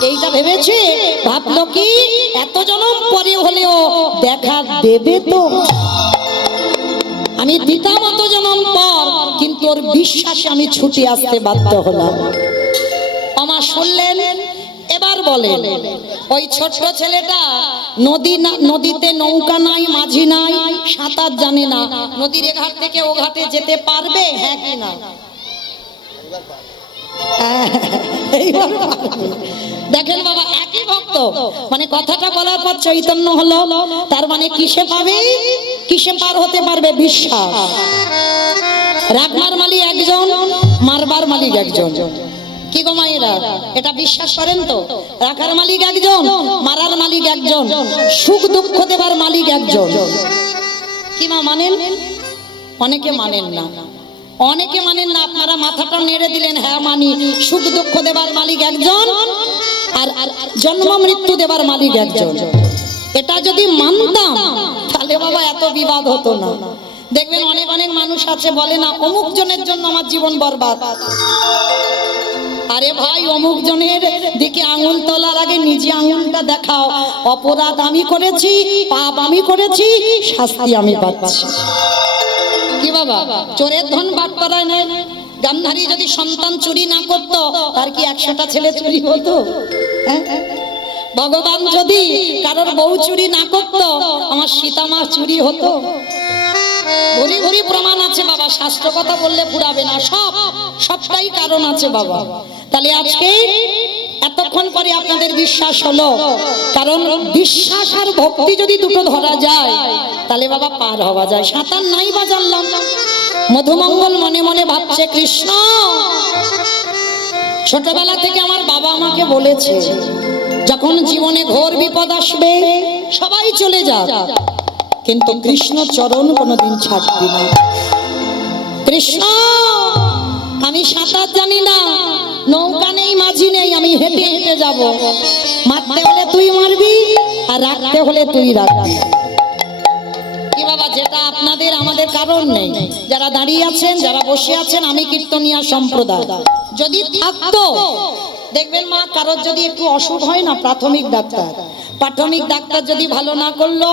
এইটা ভেবেছে, ভাবলো কি এত জন্ম পরে হলেও দেখা দেবে তো। আমি দিতাম অত জন্ম পর, কিন্তু ওর বিশ্বাসে আমি ছুটে আসতে বাধ্য হলাম। আমার শুনলেন? এবার বলেন, ওই ছোট্ট ছেলেটা নদীতে নৌকা নাই, মাঝি নাই, সাঁতার জানে না, নদীর এ ঘাট থেকে ও ঘাটে যেতে পারবে? হ্যাঁ কি না? দেখেন বাবা, একই ভক্ত, মানে কথাটা বলার পর চৈতন্য হলো, তার মানে কিসে পাবে, কিসে পার হতে পারবে? বিশ্বাস। রাখবার মালিক একজন, মারবার মালিক একজন। কি গো মায়েরা, এটা বিশ্বাস করেন তো? রাখার মালিক একজন, মারার মালিক একজন, সুখ দুঃখ দেবার মালিক একজন। কি মা মানেন? অনেকে মানেন না, অনেকে মানেন না। আপনারা মাথাটা নেড়ে দিলেন, হ্যাঁ মানি, সুখ দুঃখ দেবার মালিক একজন, আর জন্ম মৃত্যু দেবার মালিক একজন। এটা যদি মানতাম তাহলে বাবা এত বিবাদ হতো না। দেখবেন অনেক অনেক মানুষ আছে বলে না, অমুক জনের জন্য আমার জীবন বরবাদ। আরে ভাই, অমুক জনের দিকে আঙুল তোলার আগে নিজে আঙুলটা দেখাও। অপরাধ আমি করেছি, পাপ আমি করেছি, শাস্তি আমি পাচ্ছি। কি বাবা, চোরের ধন বাদ করায় না? গান্ধারী যদি সন্তান চুরি না করতো, তার কি 100টা ছেলে চুরি হতো? ভগবান যদি কারোর বউ চুরি না করতো, আমার সীতা মা চুরি হতো? ভরি ভরি প্রমাণ আছে বাবা, শাস্ত্র কথা বললে পুরাবে না, সবটাই কারণ আছে বাবা। তাহলে আজকে এতক্ষণ পরে আপনাদের বিশ্বাস হলো, কারণ বিশ্বাস আর ভক্তি যদি দুটো ধরা যায় তাহলে বাবা পার হওয়া যায়। সাঁতার নাই বা জানলাম, মধুমঙ্গল মনে মনে ভাবছে, কৃষ্ণ ছোটবেলা থেকে আমার বাবা আমাকে বলেছে, যখন জীবনে ঘোর বিপদ আসবে সবাই চলে যা, কিন্তু কৃষ্ণ চরণ কোনোদিন ছাড়বি না। কৃষ্ণ, আমি সাঁতার জানি না, নৌকা নেই, মাঝি নেই, আমি হেঁটে হেঁটে যাব, মারতে হলে তুই মারবি আর রাখতে হলে তুই রাখবি। কি বাবা, যেটা আপনাদের আমাদের কারণ নেই। যারা দাঁড়িয়ে আছেন, যারা বসে আছেন, আমি কীর্তনিয়া সম্প্রদায়, যদি থাকতো দেখবেন মা, কারোর যদি একটু অসুখ হয় না, প্রাথমিক ডাক্তার যদি ভালো না করলো,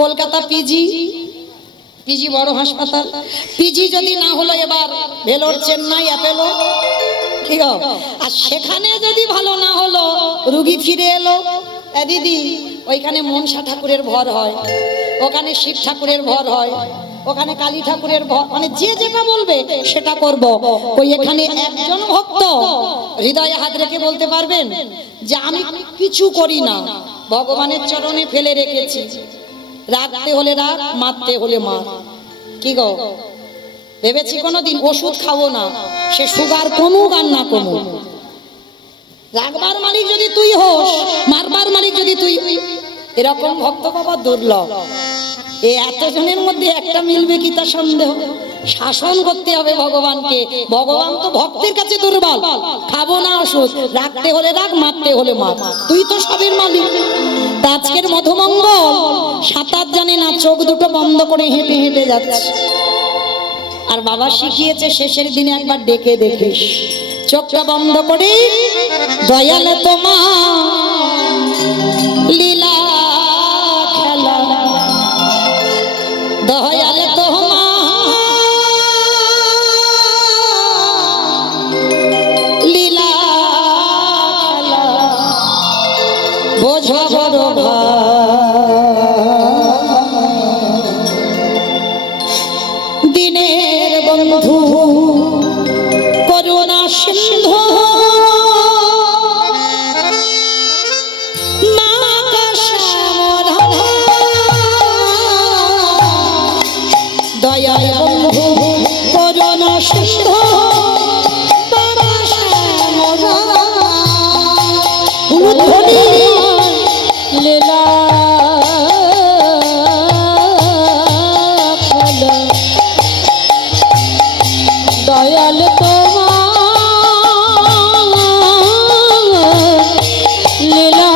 কলকাতা পিজি বড় হাসপাতাল, পিজি যদি না হলো, এবার ভেলোর, চেন্নাই, অ্যাপেলো, ঠিক আছে, আর সেখানে যদি ভালো না হলো, রুগী ফিরে এলো, দিদি ওইখানে মনসা ঠাকুরের ভর হয়, ওখানে শিব ঠাকুরের ভর হয়, ওখানে কালী ঠাকুরের মানে যে যেটা বলবে সেটা করব। ওই এখানে একজন ভক্ত হৃদয়ে হাত রেখে বলতে পারবেন যে আমি কিছু করি না, ভগবানের চরণে ফেলে রেখেছি, রাখতে হলে রাখ, মারতে হলে মার। কি গো, ভেবেছি কোনোদিন ওষুধ খাবো না, সে সুগার কমুক আর না কমুক, রাখবার মালিক যদি তুই হোস, মারবার মালিক যদি তুই। এরকম ভক্ত বাবা দুর্লভ। এই এতজনের মধ্যে একটা মিলবে কি তা সন্দেহ। শাসন করতে হবে ভগবানকে, ভগবান তো ভক্তের কাছে দুর্বল। খাবো না ওষুধ, রাখতে হলে রাখ, মারতে হলে মার, তুই তো সবের মালিক। তা আজকের মধুমঙ্গল সাঁতার জানে না, চোখ দুটো বন্ধ করে হেঁটে হেঁটে যাচ্ছে। আর বাবা শিখিয়েছে শেষের দিনে একবার ডেকে দেখিস, চোখটা বন্ধ করে, দয়ালে তোমার লীলা খেলা, দয়ালে তোমার লীলা খেলা, বোঝা বড় দিনের বন্ধু করুণা সিন্ধু, দয়াল বন্ধু করুণা সিন্ধু, লীলা দয়াল তোমার লীলা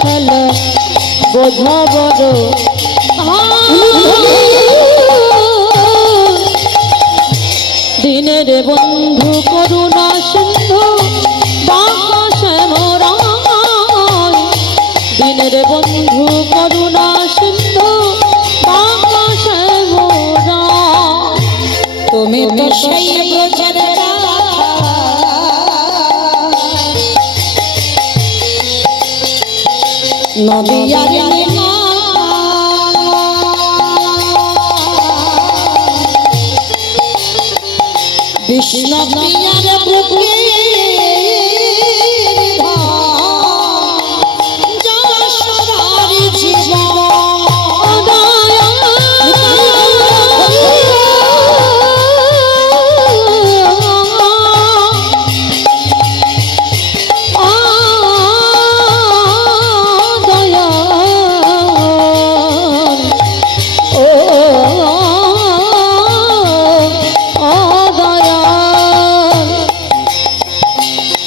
খেলা, বোঝা বড় দিনের বন্ধু করুণা সিন্ধু, বাঁকা শ্যামরায়, দিনের বন্ধু করুণা সিন্ধু, বাঁকা শ্যামরায়, তুমি তো সেই ব্রজের নদিয়ার কৃষ্ণ প্রিয়ার বুকে যশোদার জীবন,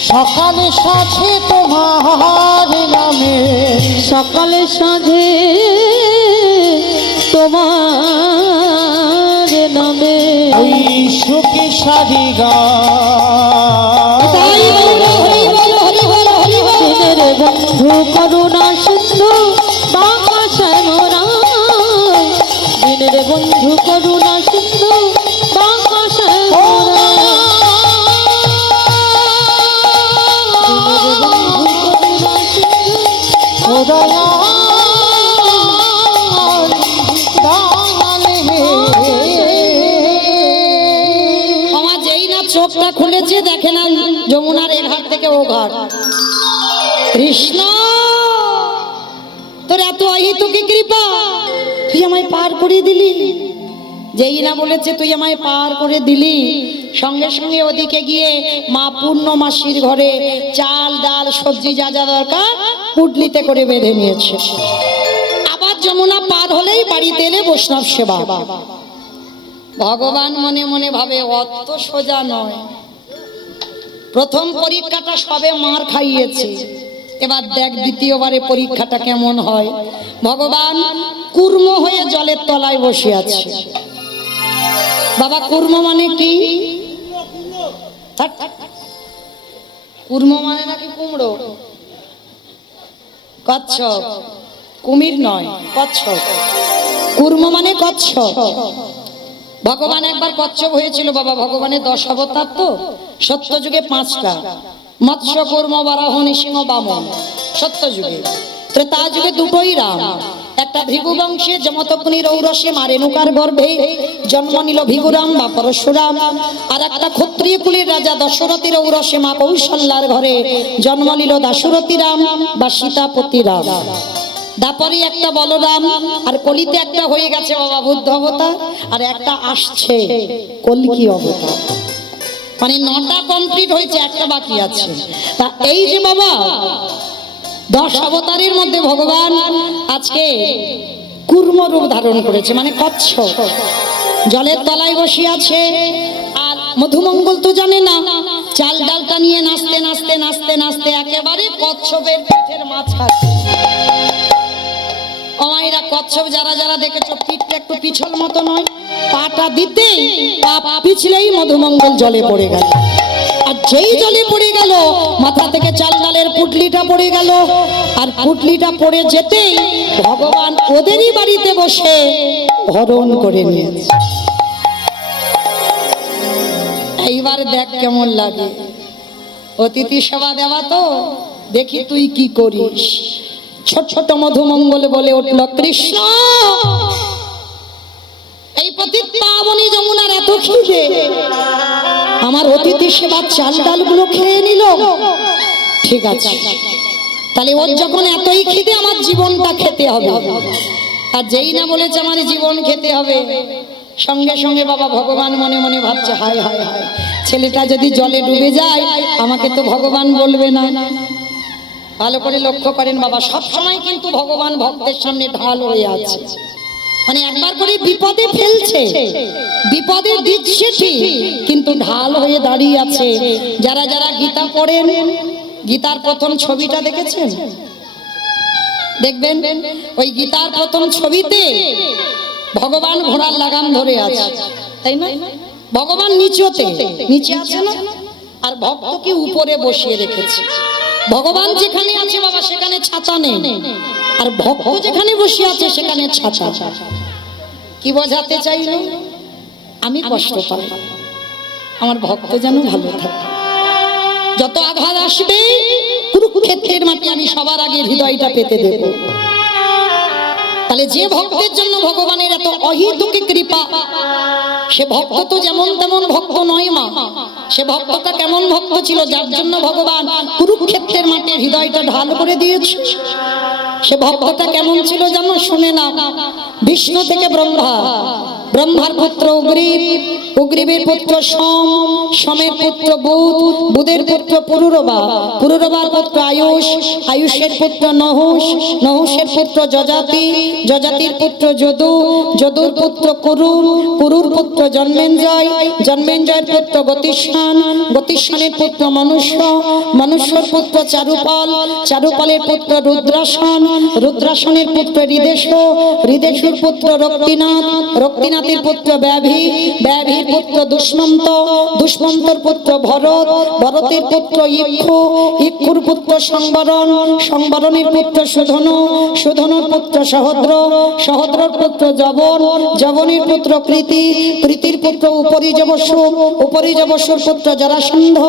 সকালে সাথে তোমার নামে, সকালে সাঁঝে তোমার নামে, ওই সুখে সারি দিনের বন্ধু করুণা সিন্ধু, বাঁকা শ্যামরায়, দিনের বন্ধু করুণা সিন্ধু, বাঁকা শ্যামরায়, আমার যেই না চোখটা খুলেছে দেখে না যমুনার এ ঘাট থেকে ও ঘাট। কৃষ্ণ তোর এত অহিতুকি কৃপা, তুই আমায় পার করে দিলি। যেই না বলেছে তুই আমায় পার করে দিলি, সঙ্গে সঙ্গে ওদিকে গিয়ে মা পূর্ণমাসির ঘরে চাল ডাল সবজি যা যা দরকার পুটলিতে করে বেঁধে নিয়েছে। আবার যমুনা পার হলেই বাড়িতে এলে বৈষ্ণব সেবা। ভগবান মনে মনে ভাবে অত সোজা নয়, প্রথম পরীক্ষাটা সবে মার খাইয়েছে, এবার দেখ দ্বিতীয়বারে পরীক্ষাটা কেমন হয়। ভগবান কুর্ম হয়ে জলের তলায় বসে আছে। বাবা কুর্ম মানে কি? কুর্ম মানে নাকি কুমড়ো? কচ্ছপ, কুমির নয়, কচ্ছপ। কুর্ম মানে কচ্ছপ। ভগবান একবার কচ্ছপ হয়েছিল বাবা। ভগবানের 10 অবতার তো, সত্য যুগে 5টা, মৎস্য কুর্ম বারাহ নৃসিংহ বামন সত্য যুগে। ত্রেতা যুগে 2টোই রাম। একটা ভৃগু বংশে যমতগ্নি রৌরসে মা রেণুকার গর্ভে জন্ম নিল ভৃগুরাম বা পরশুরাম। আর একটা ক্ষত্রিয় কুলের রাজা দশরথের ঔরসে মা কৌশল্যার ঘরে জন্ম নিল দাশরথী রাম বা সীতাপতি রাম। দাপরে একটা বলরাম, আর কলিতে একটা হয়ে গেছে বাবা বুদ্ধ অবতার, আর একটা আসছে কল্কি অবতার। মানে 9টা কমপ্লিট হয়েছে, একটা বাকি আছে। তা এই যে বাবা 10 অবতারের মধ্যে ভগবান আজকে কুর্ম রূপ ধারণ করেছে, মানে কচ্ছপ। জলের তলায় বসে আছে। আর মধুমঙ্গল তো জানে না, চাল ডালটা নিয়ে নাচতে নাচতে নাচতে নাচতে একেবারে কচ্ছপের পিঠের মাঝখানে। অমাইরা কচ্ছপ যারা যারা দেখেছো, পিঠটা একটু পিছল মতো নয়, পাটা দিতেই পা পিছলেই মধুমঙ্গল জলে পড়ে গেল। আর যেই জলে পড়ে গেল, মাথা থেকে চাল ডালের পুটলিটা পড়ে গেল। আর পুটলিটা পড়ে যেতেই ভগবান ওদেরই বাড়িতে বসে হরণ করে নিয়েছে। এইবার দেখ কেমন লাগে, অতিথি সেবা দেওয়া তো, দেখি তুই কি করিস। ছোট ছোট মধুমঙ্গল বলে উঠল, কৃষ্ণ এই পতিত পাবনী যমুনার এত খিদে, আমার অতিথি সেবার চাল ডালগুলো খেয়ে নিল। ঠিক আছে, তাহলে ওর যখন এতই খিদে, আমার জীবনটা খেতে হবে। আর যেই না বলেছে আমার জীবন খেতে হবে, সঙ্গে সঙ্গে বাবা ভগবান মনে মনে ভাবছে, হায় হায় হায়, ছেলেটা যদি জলে ডুবে যায় আমাকে তো ভগবান বলবে না। ভালো করে লক্ষ্য করেন বাবা, সব সময় কিন্তু ভগবান ভক্তের সামনে ঢাল হয়ে আছে। মানে একবার করে বিপদে ফেলছে, বিপদে দিচ্ছে ঠিক, কিন্তু ঢাল হয়ে দাঁড়িয়ে আছে। যারা যারা গীতা পড়েন, গীতার প্রথম ছবিটা দেখেছেন? দেখবেন ওই গীতার প্রথম ছবিতে ভগবান ঘোড়ার লাগাম ধরে আছে, তাই না? ভগবান নিচে আছে না, আর ভক্তকে উপরে বসিয়ে রেখেছে। ভগবান যেখানে আছে বাবা সেখানে ছাতা নেই, আর ভক্ত যেখানে বসে আছে সেখানে ছাতা। কি বোঝাতে চাইলো? আমি কষ্ট পাই, আমার ভক্ত যেন ভালো থাকে। যত আঘাত আসবে কুরুক্ষেত্রের মাটি আমি সবার আগে হৃদয়টা পেতে দেব। তাহলে যে ভক্তের জন্য ভগবানের এত অহেতুক কৃপা, সে ভক্ত তো যেমন তেমন ভক্ত নয় মা। সে ভক্তটা কেমন ভক্ত ছিল, যার জন্য ভগবান কুরুক্ষেত্রের মাটির হৃদয়টা ঢাল করে দিয়েছে। সে ভক্তটা কেমন ছিল জানো? শুনে না। বিষ্ণু থেকে ব্রহ্মা, ব্রহ্মার পুত্র উগ্রীব, উগ্রীবের পুত্র সোম, সোমের পুত্র বুধ, বুধের পুত্র পুরুরবা, পুরুরবার পুত্র আয়ুষ, আয়ুষের পুত্র নহুষ, নহুষের পুত্র যজাতি, যজাতির পুত্র যদু, যদুর পুত্র কুরুর, কুরুর পুত্র জন্মেঞ্জয়, জন্মেঞ্জয়ের পুত্র গতিষ্ঠান, গতিষ্ঠানের পুত্র মনুষ্য, মনুষ্যর পুত্র চারুপাল, চারুপালের পুত্র রুদ্রাসন, রুদ্রাসনের পুত্র হৃদেশ, হৃদেশের পুত্র রক্তিনাথ, রক্তিনাথের পুত্র ব্যাভি, ব্যাভির পুত্র দুষ্মন্ত, দুষ্মন্তর পুত্র ভরত, ভরতের পুত্র ইক্ষু, ইক্ষুর পুত্র সংবরণ, সংবরণের পুত্র সুধনু, সুধনুর পুত্র সহদ্র, সহদ্রর পুত্র জবন, জবনের পুত্র প্রীতি, প্রীতির পুত্র উপরিজবসু, উপরিজবসুর পুত্র জরাসন্ধ,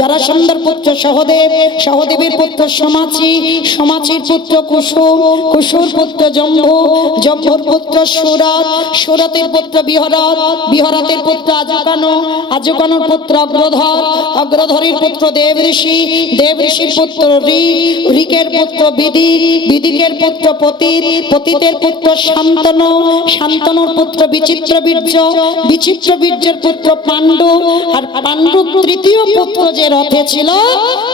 জরাসন্ধর পুত্র সহদেব, সহদেবের পুত্র সমাচি, সমাচির পুত্র কুসুম, কুসুর পুত্র জম্ভু, জম্ভুর পুত্র সুরত, সুরতের পুত্র বিহরত, বিহরতের পুত্র আজকানো, আজকানোর পুত্র অগ্রধর, অগ্রধরের পুত্র দেব ঋষি, দেব ঋষির পুত্র ঋক, ঋকের পুত্র বিদিক, বিদিকের পুত্র পতিত, পতিতের পুত্র শান্তনু, শান্তনুর পুত্র বিচিত্র বীর্য, বিচিত্র বীর্যের পুত্র পাণ্ডু, আর পাণ্ডুর তৃতীয় পুত্র যে রথে ছিল,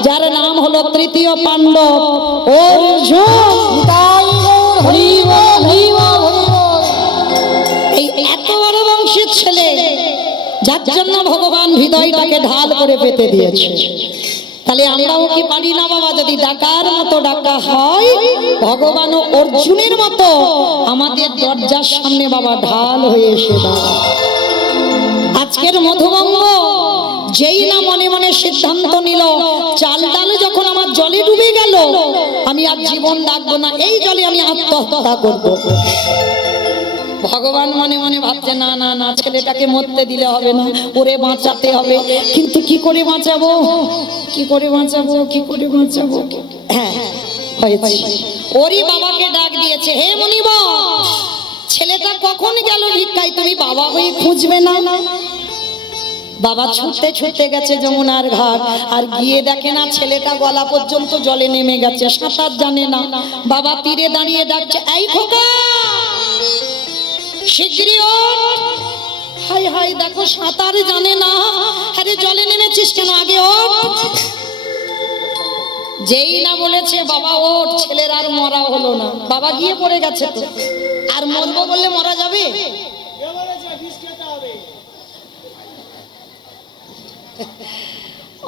যার নাম হলো তৃতীয় পাণ্ডব অর্জুন। এই এত বড় বংশের ছেলে, যার জন্য ভগবান হৃদয়টাকে ঢাল করে পেতে দিয়েছে। তাহলে আমরাও কি পারি না বাবা? যদি ডাকার মতো ডাকা হয়, ভগবানও অর্জুনের মতো আমাদের দরজার সামনে বাবা ঢাল হয়ে এসে দাঁড়ায়। আজকের মধুভঙ্গ যেই না মনে মনে সিদ্ধান্ত নিল, চাল ডাল যখন আমার জলে ডুবে গেল, আমি আর জীবন রাখবো না, এই জলে আমি আত্মহত্যা করব। ভগবান মনে মনে ভাবছে, না না না, ছেলেটাকে মরতে দিলে হবে না, ওরে বাঁচাতে হবে। কিন্তু কি করে বাঁচাবো, কি করে বাঁচাবো, কি করে বাঁচাবো? হ্যাঁ হয়েছে, ওরই বাবাকে ডাক দিয়েছে, হে মুনিবর, ছেলেটা কখন গেল ভিক্ষায়, তুমি বাবা হয়ে খুঁজবে না? বাবা ছুটতে ছুটতে গেছে যমুনার ঘাট, আর গিয়ে দেখে না ছেলেটা গলা পর্যন্ত জলে নেমে গেছে, সাঁতার জানে না। বাবা তীরে দাঁড়িয়ে ডাকছে, এই খোকা, শিগগিরই ওঠ। হাই হাই, দেখো সাঁতার জানে না, আরে জলে নেমেছিস কেন, আগে ওঠ। যেই না বলেছে বাবা ওঠ, ছেলের আর মরা হলো না। বাবা গিয়ে পড়ে গেছে, তো আর মরবো বললে মরা যাবে?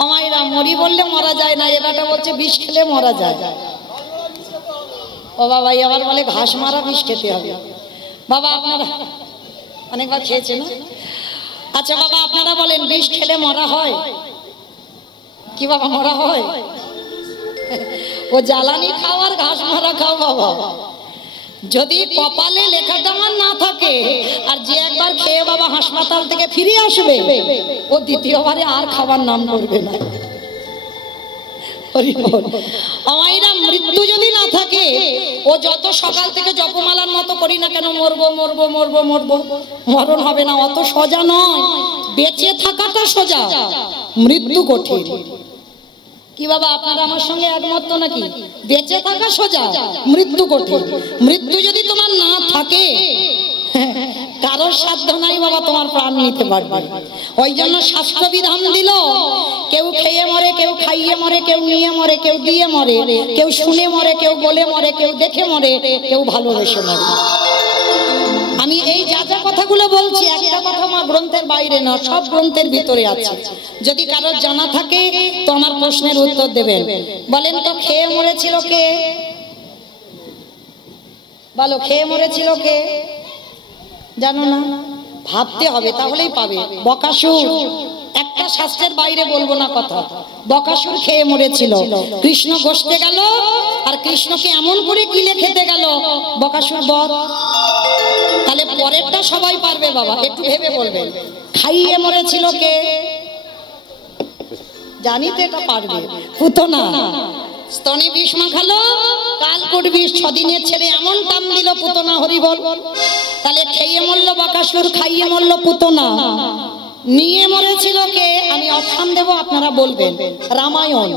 আমায়রা মরি বললে মরা যায় না, এবারটা বলছে বিষ খেলে মরা যায়। ও বাবা আবার বলে ঘাস মারা বিষ খেতে হবে। বাবা আপনারা অনেকবার খেয়েছেন? আচ্ছা বাবা আপনারা বলেন, বিষ খেলে মরা হয় কি? বাবা মরা হয়? ও জ্বালানি খাও আর ঘাস মারা খাও বাবা। যদি কপালে লেখাটা আমার না থাকে, আর যে একবার খেয়ে বাবা হাসপাতাল থেকে ফিরে আসবে, ও দ্বিতীয়বারে আর খাবার নাম করবে না। আমায়রা মৃত্যু যদি না থাকে, ও যত সকাল থেকে জপমালার মতো করি না কেন, মরবো মরবো মরবো মরবো, মরণ হবে না, অত সোজা নয়। বেঁচে থাকাটা সোজা, মৃত্যু কঠিন। কি বাবা আপনারা আমার সঙ্গে একমত তো নাকি? বেঁচে থাকা সোজা, মৃত্যু কঠিন। মৃত্যু যদি তোমার না থাকে, কারোর সাধ্য নাই বাবা তোমার প্রাণ নিতে পারবে। ওই জন্য শাস্ত্র বিধান দিল, কেউ খেয়ে মরে, কেউ খাইয়ে মরে, কেউ নিয়ে মরে, কেউ দিয়ে মরে, কেউ শুনে মরে, কেউ বলে মরে, কেউ দেখে মরে, কেউ ভালোবেসে মরে। আমি এই যা যা কথাগুলো বলছি, একটা কথা মা গ্রন্থের বাইরে না, সব গ্রন্থের ভিতরে আছে। যদি কারোর জানা থাকে তো আমার প্রশ্নের উত্তর দেবেন। বলেন তো, খেয়ে মরেছিল কে? বলো, খেয়ে মরেছিল কে? জানো না? ভাবতে হবে, তাহলেই পাবে। বকাসুর, একটা শাস্ত্রের বাইরে বলবো না কথা। বকাসুর খেয়ে মরেছিল। কৃষ্ণ গোষ্ঠে গেল, আর কৃষ্ণকে এমন করে গিলে খেতে গেল, বকাসুর বধ। তাহলে পরেরটা সবাই পারবে বাবা, একটু ভেবে বলবেন। খাইয়ে মরেছিল কে? জানি তো এটা পারবে। পুতনা স্তনে বিষ মাখালো, কালকুট বিষ, 6 দিনের ছেলে এমন টান দিল, পুতনা হরি বল। তাহলে খেয়ে মরল বকাসুর, খাইয়ে মরল পুতনা। নিয়ে মরেছিল কে? আমি অপশন দেব, আপনারা বলবেন। রামায়ণ।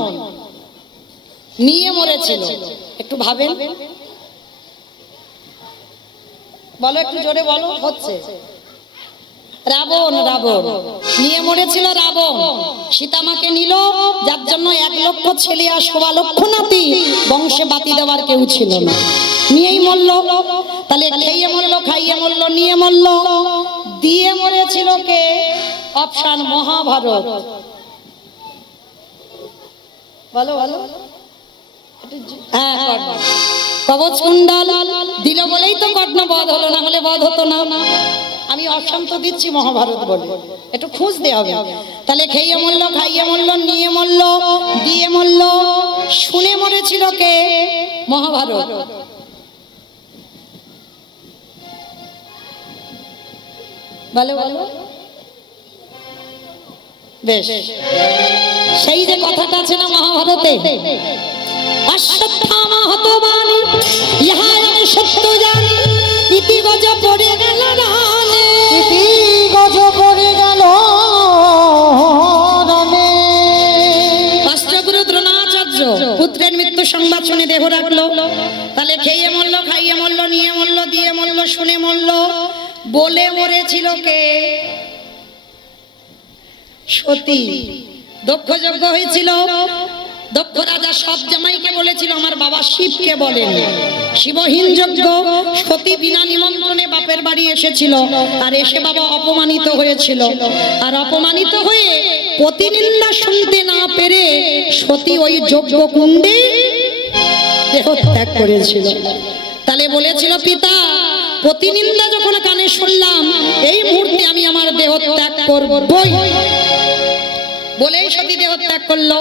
নিয়ে মরেছিল, একটু ভাবেন। বলো, একটু জোরে বলো। হচ্ছে রাবণ। রাবণ নিয়ে মরেছিল। রাবণ সীতামাকে নিল, যার জন্য 1 লক্ষ ছেলে আর 1.25 লক্ষ নাতি, বংশে বাতি দেওয়ার কেউ ছিল না, নিয়েই মরল। তাহলে খেয়ে মরল, খাইয়ে মরল, নিয়ে মরল। দিয়ে মরেছিল কে? অপশন মহাভারত। বলো বলো। হ্যাঁ, কবচ কুণ্ডল দিল বলেই তো কর্ণ বধ হলো, না হলে বধ হতো না। আমি অপশন তো দিচ্ছি মহাভারত বলে, একটু খুঁজতে হবে। তাহলে খেয়ে মরল, খাইয়ে মরল, নিয়ে মরল, দিয়ে মরল। শুনে মরেছিল কে? মহাভারত। বলো বলো। বেশ, সেই যে কথাটা আছে না মহাভারতে, অশ্বত্থামা হতবানি ইহা আমি সত্য জানি, ইতি গজ পড়ে গেল রানে। ইতি গজ পড়ে গেল রানে। অষ্টগুরু দ্রোণাচার্য পুত্রের মৃত্যু সংবাদ শুনে দেহ রাখলো। তাহলে খেয়ে মরল, খাইয়ে মরল, নিয়ে মরল, দিয়ে মরল, শুনে মরল। বলে মরেছিল কে? সতী। দক্ষ যজ্ঞ হয়েছিল, দক্ষ রাজা সব জামাইকে বলেছিল, আমার বাবা শিবকে বলেন। শিবহীন যজ্ঞ। সতী বিনা নিমন্ত্রণে বাপের বাড়ি এসেছিল, আর এসে বাবা অপমানিত হয়েছিল। আর অপমানিত হয়ে প্রতিনিন্দা শুনতে না পেরে সতী ওই যজ্ঞ কুণ্ডে দেহ ত্যাগ করেছিল। তাহলে বলেছিল, পিতা প্রতিনিন্দা যখন কানে শুনলাম, এই মুহূর্তে আমি আমার দেহ ত্যাগ করবই। বলেই সতী দেহ ত্যাগ করলো।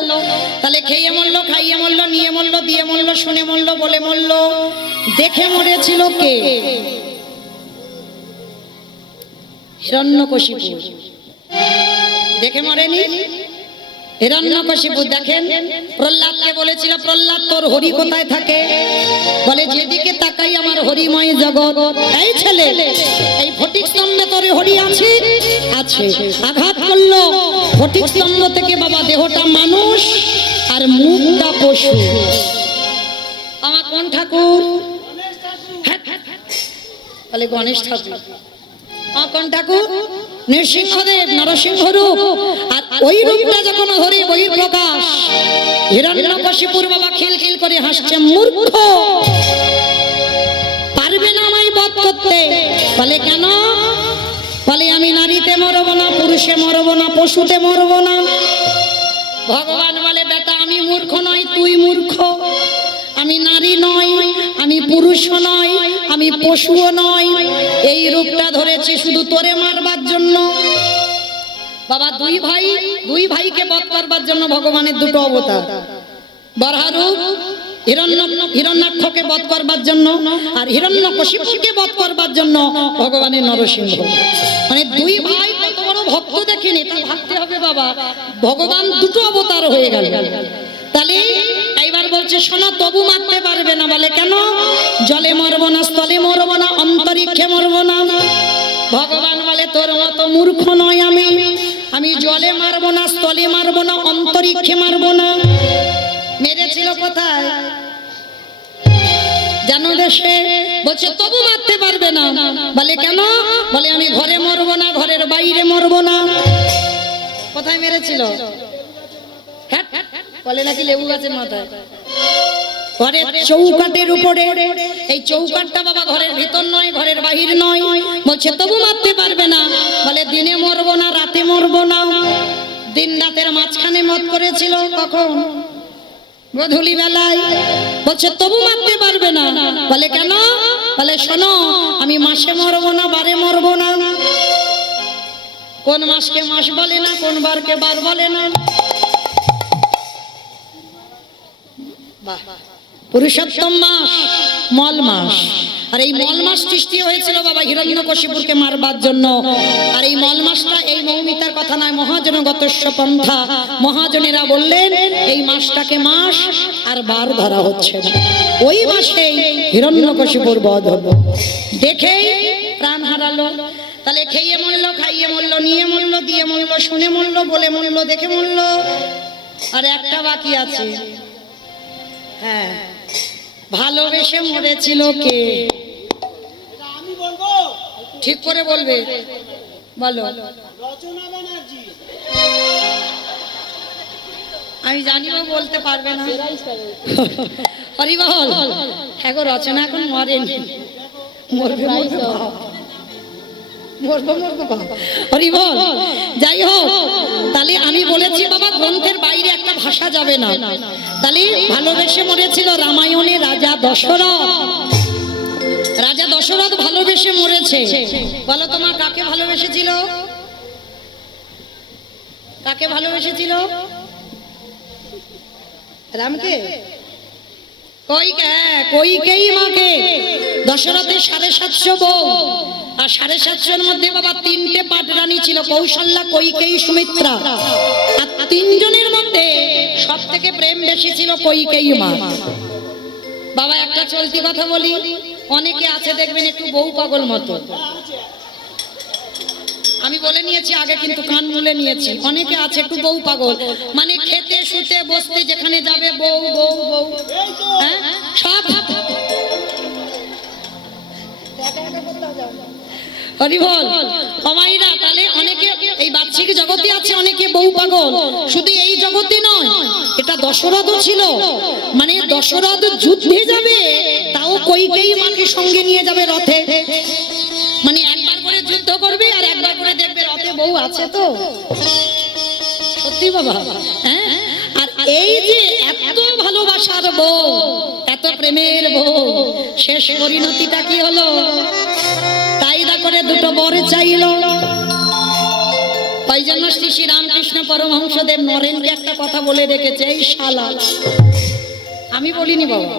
তাহলে খেয়ে মরলো, খাইয়ে মরলো, নিয়ে মরলো, দিয়ে মরলো, শুনে মরলো, বলে মরলো। দেখে মরেছিল কে? হিরণ্যকশিপু। দেখে মরেনি, হিরণ্যকশিপু দেখেন প্রহ্লাদকে বলেছিল, প্রহ্লাদ তোর হরি কোথায় থাকে? বলে যেদিকে তাকাই আমার হরিময় জগৎ। এই ছেলে, এই ফটিক স্তম্ভে তোর হরি আছে? আছে। আঘাত করলো ফটিক স্তম্ভ থেকে বাবা, দেহটা মানুষ আর মুখটা পশু। আমার কোন ঠাকুর? বলে গণেশ ঠাকুর। কোন ঠাকুর? নৃসিংহদেব, নরসিংহ রূপ। আর ওই রূপটা যখন হরি বহিঃপ্রকাশ, হিরণ্যকশিপুর বাবা খিলখিল করে হাসছে, মূর্খ, পারবে না আমায় বধ করতে। বলে কেন? বলে আমি নারীতে মরব না, পুরুষে মরব না, পশুতে মরব না। ভগবান বলে বেটা আমি মূর্খ নই, তুই মূর্খ। আমি নারী নই, আমি পুরুষও নই, আমি পশুও নই। এই রূপটা ধরেছি শুধু তোরে মারবার জন্য। বাবা দুই ভাইকে বধ করবার জন্য ভগবানের দুটো অবতার, বরাহরূপ হিরণ্যাক্ষকে বধ করবার জন্য, আর হিরণ্যকশিপুকে বধ করবার জন্য ভগবানের নরসিংহ। মানে দুই ভাই কত বড় ভক্ত দেখেনি, তা ভাবতে হবে বাবা, ভগবান দুটো অবতার হয়ে গেল। তাহলে এইবার বলছে শোনো, তবু মারতে পারবে না। বলে কেন? জলে মরব না, স্থলে মরব না, অন্তরিক্ষে মরব না। ভগবান বলে তোর মতো মূর্খ নয় আমি। আমি জলে মারব না, স্থলে মারব না, অন্তরিক্ষে মারব না। মেরেছিল কোথায়? জানো দেশে। বলছে তবু মারতে পারবে না। বলে কেন? বলে আমি ঘরে মরব না, ঘরের বাইরে মরব না। কোথায় মেরেছিল? বলে নাকি লেবু গাছের মাথায়, ঘরের চৌকাটের উপরে। এই চৌকাটটা বাবা ঘরের ভিতর নয়, ঘরের বাহির নয়। বলছে তবু মারতে পারবে না। বলে দিনে মরবো না, রাতে মরবো না। দিন রাতের মাঝখানে মত করেছিল কখন? গধূলি বেলায়। বলছে তবু মারতে পারবে না। বলে কেন? বলে শোনো, আমি মাসে মরবো না, বারে মরবো না। কোন মাসকে মাস বলে না, কোন বারকে বার বলে না। পুরুষোত্তম মাস মল মাস। আর এই মল মাস সৃষ্টি হয়েছিল বাবা হিরণ্যকশিপুরকে মারবার জন্য। আর এই মল মাসটা এই মৌমিতার কথা নয়, মহাজনগতস্য পন্থা। মহাজনেরা বললেন এই মাসটাকে মাস আর বার ধরা হচ্ছে না। ওই মাসে হিরণ্যকশিপুর বধ হলো। দেখেই প্রাণ হারালো। তাহলে খেয়ে মরলো, খাইয়ে মরলো, নিয়ে মরলো, দিয়ে মরলো, শুনে মরলো, বলে মরলো, দেখে মরলো। আর একটা বাকি আছে। হ্যাঁ, ভালোবেসে মরেছিল কে? আমি বলবো, ঠিক করে বলবে, বলো। রচনা ব্যানার্জি। আমি জানিও বলতে পারবে না। হরিবল। হ্যাঁ গো, রচনা এখন মরেনি, মরবে মরবে বাবা। মরবো মরবো বাবা। হরিবল। যাই হোক, তাহলে আমি বলেছি বাবা গ্রন্থের বাইরে একটা ভাষা যাবে না। তাহলে ভালোবেসে মরেছিল রামায়ণে রাজা দশরথ। রাজা দশরথ ভালোবেসে মরেছে। বলো তোমার কাকে ভালোবেসেছিল? কাকে ভালোবেসেছিল? রামকে? কইকেই মাকে। দশরথের 750 বউ, আর 750 মধ্যে বাবা 3টে পাটরানী ছিল, কৌশল্যা, কইকেয়ী, সুমিত্রা। আর 3 জনের মধ্যে সব থেকে প্রেম বেশি ছিল কইকেয়ী মা। বাবা একটা চলতি কথা বলি, অনেকে আছে দেখবেন একটু বউ পাগল মতো। আমি বলে নিয়েছি আগে, কিন্তু কান মুলে নিয়েছি। অনেকে আছে একটু বউ পাগল, মানে খেতে শুতে বসতে যেখানে যাবে বউ বউ বউ। হ্যাঁ, সব হরিবল। অমাইরা, তাহলে অনেকে এই বাহ্যিক জগতে আছে, অনেকে বউ পাগল। শুধু এই জগতে নয়, এটা দশরথও ছিল। মানে দশরথ যুদ্ধে যাবে, তাও কইকেয়ী মাকে সঙ্গে নিয়ে যাবে রথে। মানে একবার করে যুদ্ধ করবে আর একবার করে দেখবে রথে বউ আছে তো। সত্যি বাবা। হ্যাঁ, আর এই যে এত ভালোবাসার বউ, এত প্রেমের বউ, শেষ পরিণতিটা কি হলো? তাইদা করে দুটো বর চাইল। ওই জন্য শ্রী শ্রী রামকৃষ্ণ পরমহংসদেব নরেনকে একটা কথা বলে রেখেছে, এই শালা। আমি বলিনি বাবা,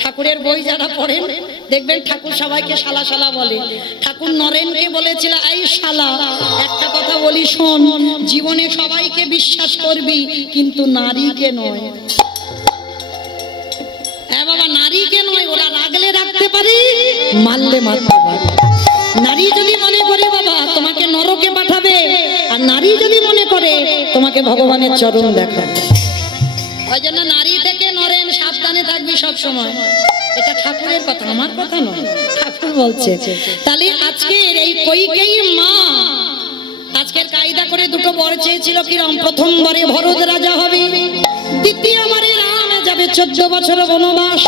ঠাকুরের বই যারা পড়েন দেখবেন ঠাকুর সবাইকে শালা শালা বলে। ঠাকুর নরেনকে বলেছিল এই শালা। একটা কথা বলি বলি শোন, জীবনে সবাইকে বিশ্বাস করবি কিন্তু নারীকে নয়। হ্যাঁ বাবা, নারীকে নয়, ওরা রাগলে রাখতে পারে, মারলে মারতে পারে। নারী যদি মনে করে বাবা তোমাকে নরকে পাঠাবে, আর নারী যদি মনে করে তোমাকে ভগবানের চরণ দেখাবে, ওই জন্য নারী থেকে নরেন সাবধানে থাকবি সব সময়। এটা ঠাকুরের কথা, আমার কথা নয়, ঠাকুর বলছে। তাহলে আজকের এই কইকেয়ী মা আজকের কায়দা করে দুটো বর চেয়েছিল। কিরম? প্রথম বরে ভরত রাজা হবে, দ্বিতীয় বরে রাম যাবে 14 বছর বনবাস।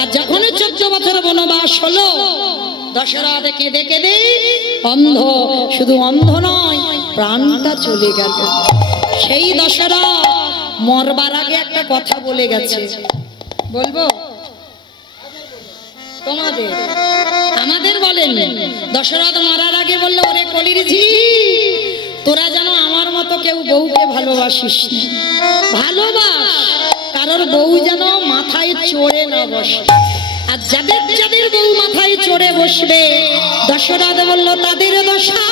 আর যখন 14 বছর বনবাস হলো, দশরথ কেঁদে কেঁদে অন্ধ, শুধু অন্ধ নয় প্রাণটা চলে গেল। সেই দশরথ মরবার আগে একটা কথা বলে গেছে, বলবো তোমাদের? আমাদের বলেন। দশরথ মরার আগে বললো, ওরে কলির ঝি, তোরা যেন আমার মতো কেউ বউকে ভালোবাসিস না। ভালোবাস, কারোর বউ যেন মাথায় চড়ে না বসে। আর যাদের যাদের বউ মাথায় চড়ে বসবে, দশরথ বলল তাদের দশা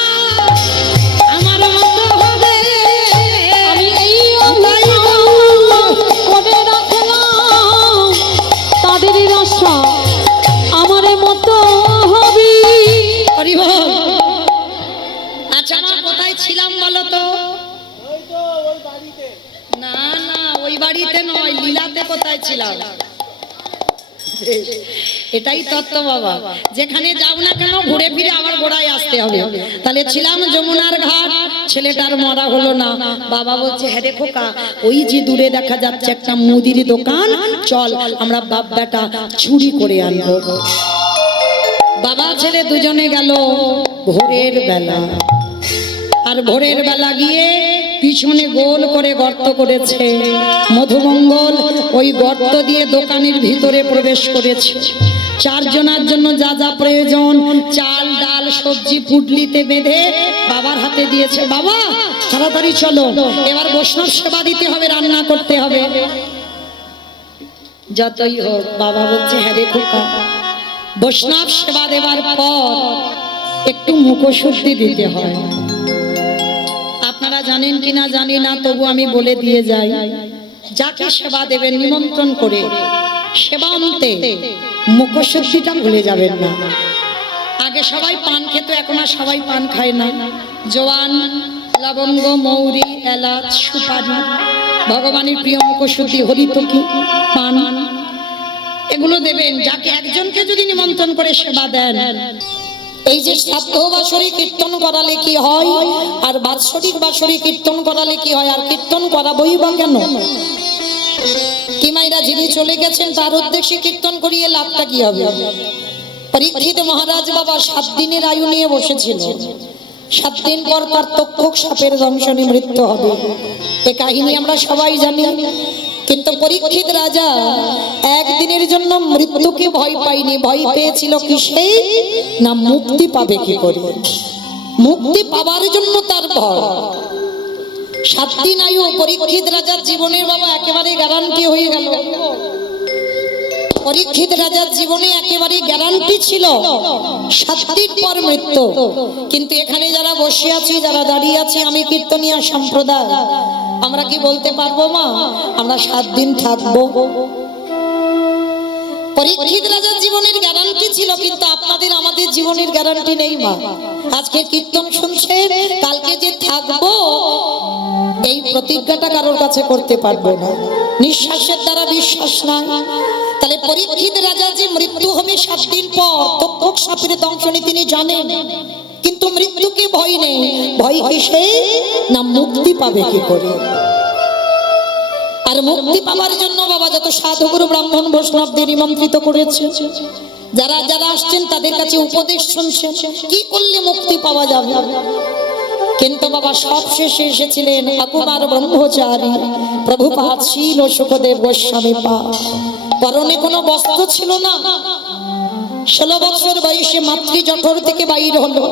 আমার মতো হবে। আমি এই মনে রাখলাম, তাদেরই আশা আমার মতো হবে। হরি বল। আচ্ছা আমরা কোথায় ছিলাম বলো তো? ওই তো ওই বাড়িতে। না না, ওই বাড়িতে নয়, লীলাতে কোথায় ছিলাম? এটাই তত্ত্ব বাবা, যেখানে যাও না কেন ঘুরে ফিরে আবার গোড়ায় আসতে হবে। তাহলে ছিলাম যমুনার ঘাট, ছেলেটার মরা হলো না। বাবা বলছে, হ্যাঁ রে খোকা, ওই যে দূরে দেখা যাচ্ছে একটা মুদির দোকান, চল আমরা বাপ বেটা চুরি করে আনবো। বাবা ছেলে দুজনে গেল ভোরের বেলা। আর ভোরের বেলা গিয়ে পিছনে গোল করে গর্ত করেছে মধুমঙ্গল, ওই গর্ত দিয়ে দোকানের ভিতরে প্রবেশ করেছে। 4 জনের জন্য যা যা প্রয়োজন, চাল ডাল সবজি পুটলিতে বেঁধে বাবার হাতে দিয়েছে। বাবা তাড়াতাড়ি চলো, এবার বৈষ্ণব সেবা দিতে হবে, রান্না করতে হবে। যতই হোক বাবা বলছে, হ্যাঁ রে খোকা, বৈষ্ণব সেবা দেবার পর একটু মুখশুদ্ধি দিতে হয়। আপনারা জানেন কিনা জানি না, তবু আমি বলে দিয়ে যাই, যাকে সেবা দেবেন নিমন্ত্রণ করে সেবা আনতে মুখশুদ্ধিটা ভুলে যাবেন না। আগে সবাই পান খেত, এখন আর সবাই পান খায় না। জোয়ান, লবঙ্গ, মৌরি, এলাচ, সুপারি, ভগবানের প্রিয় মুখশুদ্ধি হরিতকি, পান, এগুলো দেবেন। যাকে একজনকে যদি নিমন্ত্রণ করে সেবা দেন, এই যে শ্রাদ্ধ বাৎসরিক কীর্তন করালে কি হয়, আর বাৎসরিক বাৎসরিক কীর্তন করালে কি হয়, আর কীর্তন করাবই বা কেন? কি মাইরা যিনি চলে গেছেন তার উদ্দেশ্যে কীর্তন করিয়ে লাভটা কি হবে? পরীক্ষিত মহারাজ বাবা 7 দিনের আয়ু নিয়ে বসেছিল। 7 দিন পর তার তক্ষক সাপের দংশনে মৃত্যু হবে। এ কাহিনী আমরা সবাই জানি। কিন্তু পরীক্ষিত রাজা একদিনের জন্য মৃত্যুকে ভয় পায়নি। ভয় পেয়েছিল কিসে? না মুক্তি পাবে কি করে। মুক্তি পাওয়ার জন্য তার ভয়। 7 দিন আয়ু পরীক্ষিত রাজার জীবনের বাবা একেবারে গ্যারান্টি হয়ে গেল। পরীক্ষিত রাজার জীবনে একেবারে গ্যারান্টি ছিল 7 দিন পর মৃত্যু। কিন্তু এখানে যারা বসে আছি, যারা দাঁড়িয়ে আছি, আমি কীর্তনিয়া সম্প্রদায়, আমরা কি বলতে পারবো মা আমরা 7 দিন থাকবো? পরীক্ষিত রাজার জীবনের গ্যারান্টি ছিল, কিন্তু আপনাদের আমাদের জীবনের গ্যারান্টি নেই মা। আজকে কীর্তন শুনছেন, কালকে যে থাকবো এই প্রতিজ্ঞাটা কারোর কাছে করতে পারবো না। নিঃশ্বাসের দ্বারা বিশ্বাস নাই। তাহলে পরীক্ষিত রাজা যে মৃত্যু হবে 7 দিন পর, তক্ষক সাপের দংশনে তিনি জানেন, কিন্তু মৃত্যুকে ভয় নেই। ভয় কিসে? না মুক্তি পাবে কি করে। আর মুক্তি পাওয়ার জন্য বাবা যত সাধুগুরু ব্রাহ্মণ বৈষ্ণবদের নিমন্ত্রিত করেছে, যারা যারা আসছেন তাদের কাছে উপদেশ শুনছেন কি করলে মুক্তি পাওয়া যাবে। কিন্তু বাবা সব শেষে এসেছিলেন আকুমার ব্রহ্মচারী প্রভুপাদ শীল ও সুখদেব গোস্বামী পা। পরনে কোনো বস্ত্র ছিল না। 16 বছর বয়সে মাতৃ জঠর থেকে বাইর হলো।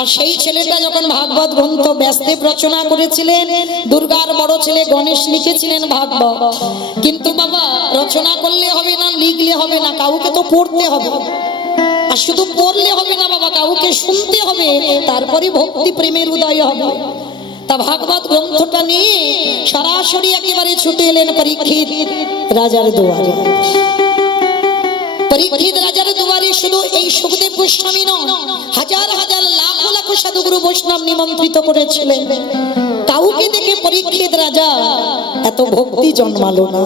আর সেই ছেলেটা যখন ভাগবত গ্রন্থ ব্যাসদেব রচনা করেছিলেন, দুর্গার বড় ছেলে গণেশ লিখেছিলেন ভাগবত। কিন্তু বাবা রচনা করলে হবে না, লিখলে হবে না, কাউকে তো পড়তে হবে। আর শুধু পড়লে হবে না বাবা, কাউকে শুনতে হবে, তারপরে ভক্তি প্রেমের উদয় হবে। তা ভাগবত গ্রন্থটা নিয়ে সরাসরি একেবারে ছুটে এলেন পরীক্ষিত রাজার দুয়ারে। পরীক্ষিত রাজার দুয়ারে শুধু এই সুখদেব গোস্বামী নয়, হাজার হাজার লাখ লাখ সাধুগুরু বৈষ্ণব নিমন্ত্রিত করেছিলেন। কাউকে দেখে পরীক্ষিত রাজা এত ভক্তি জন্মালো না।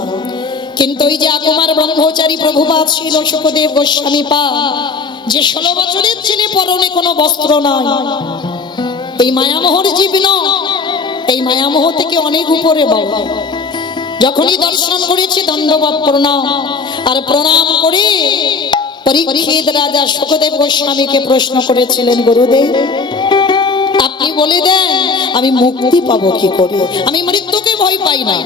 কিন্তু ওই যে কুমার ব্রহ্মচারী প্রভুপাদ ছিল সুখদেব গোস্বামী পা, যে 16 বছরের ছেলে, পরনে কোনো বস্ত্র নাই, এই মায়ামোহর জীব নয়, এই মায়ামোহ থেকে অনেক উপরে বাবা। যখনই দর্শন করেছে দণ্ডবত প্রণাম, আর প্রণাম করে পরীক্ষিত রাজা সুখদেব গোস্বামীকে প্রশ্ন করেছিলেন, গুরুদেব আপনি বলে দেন আমি মুক্তি পাবো কি করে? আমি মৃত্যুকে ভয় পাই না,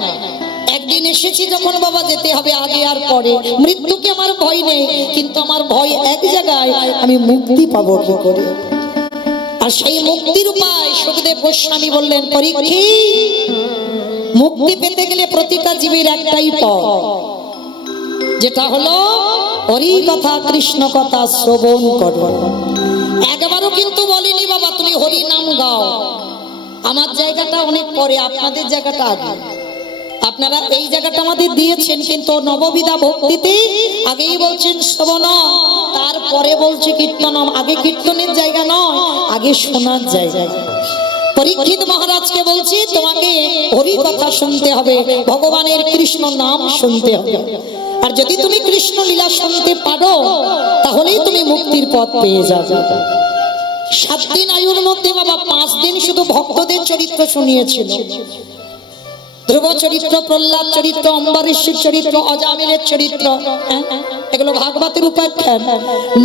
একদিন এসেছি যখন বাবা যেতে হবে আগে আর পরে, মৃত্যুকে আমার ভয় নেই, কিন্তু আমার ভয় এক জায়গায়, আমি মুক্তি পাবো কি করে? আর সেই মুক্তির উপায় সুখদেব গোস্বামী বললেন, পরীক্ষিত মুক্তি পেতে গেলে প্রতিটা জীবের একটাই পথ, যেটা হলো হরি কথা কৃষ্ণ কথা শ্রবণ করো। একবারও কিন্তু বলিনি বাবা তুমি হরি নাম গাও, আমার জায়গাটা অনেক পরে, আপনাদের জায়গাটা আগে। আপনারা এই জায়গাটা আমাদের দিয়েছেন, কিন্তু নববিধা ভক্তিতে আগেই বলছেন শ্রবণ, তারপরে বলছে কীর্তনম। আগে কীর্তনের জায়গা নয়, আগে শোনার জায়গা। পরীক্ষিত মহারাজকে বলছি তোমাকে হরি কথা শুনতে হবে, ভগবানের কৃষ্ণ নাম শুনতে হবে। আর যদি তুমি কৃষ্ণ লীলা শুনতে পারো তাহলেই তুমি মুক্তির পথ পেয়ে যাবে। 7 দিন আয়ুর মধ্যে বাবা 5 দিন শুধু ভক্তদের চরিত্র শুনিয়েছিল। ধ্রুব চরিত্র, প্রহ্লাদ চরিত্র, অম্বরীশের চরিত্র, অজামিলের চরিত্র, এগুলো ভাগবতের উপাখ্যান।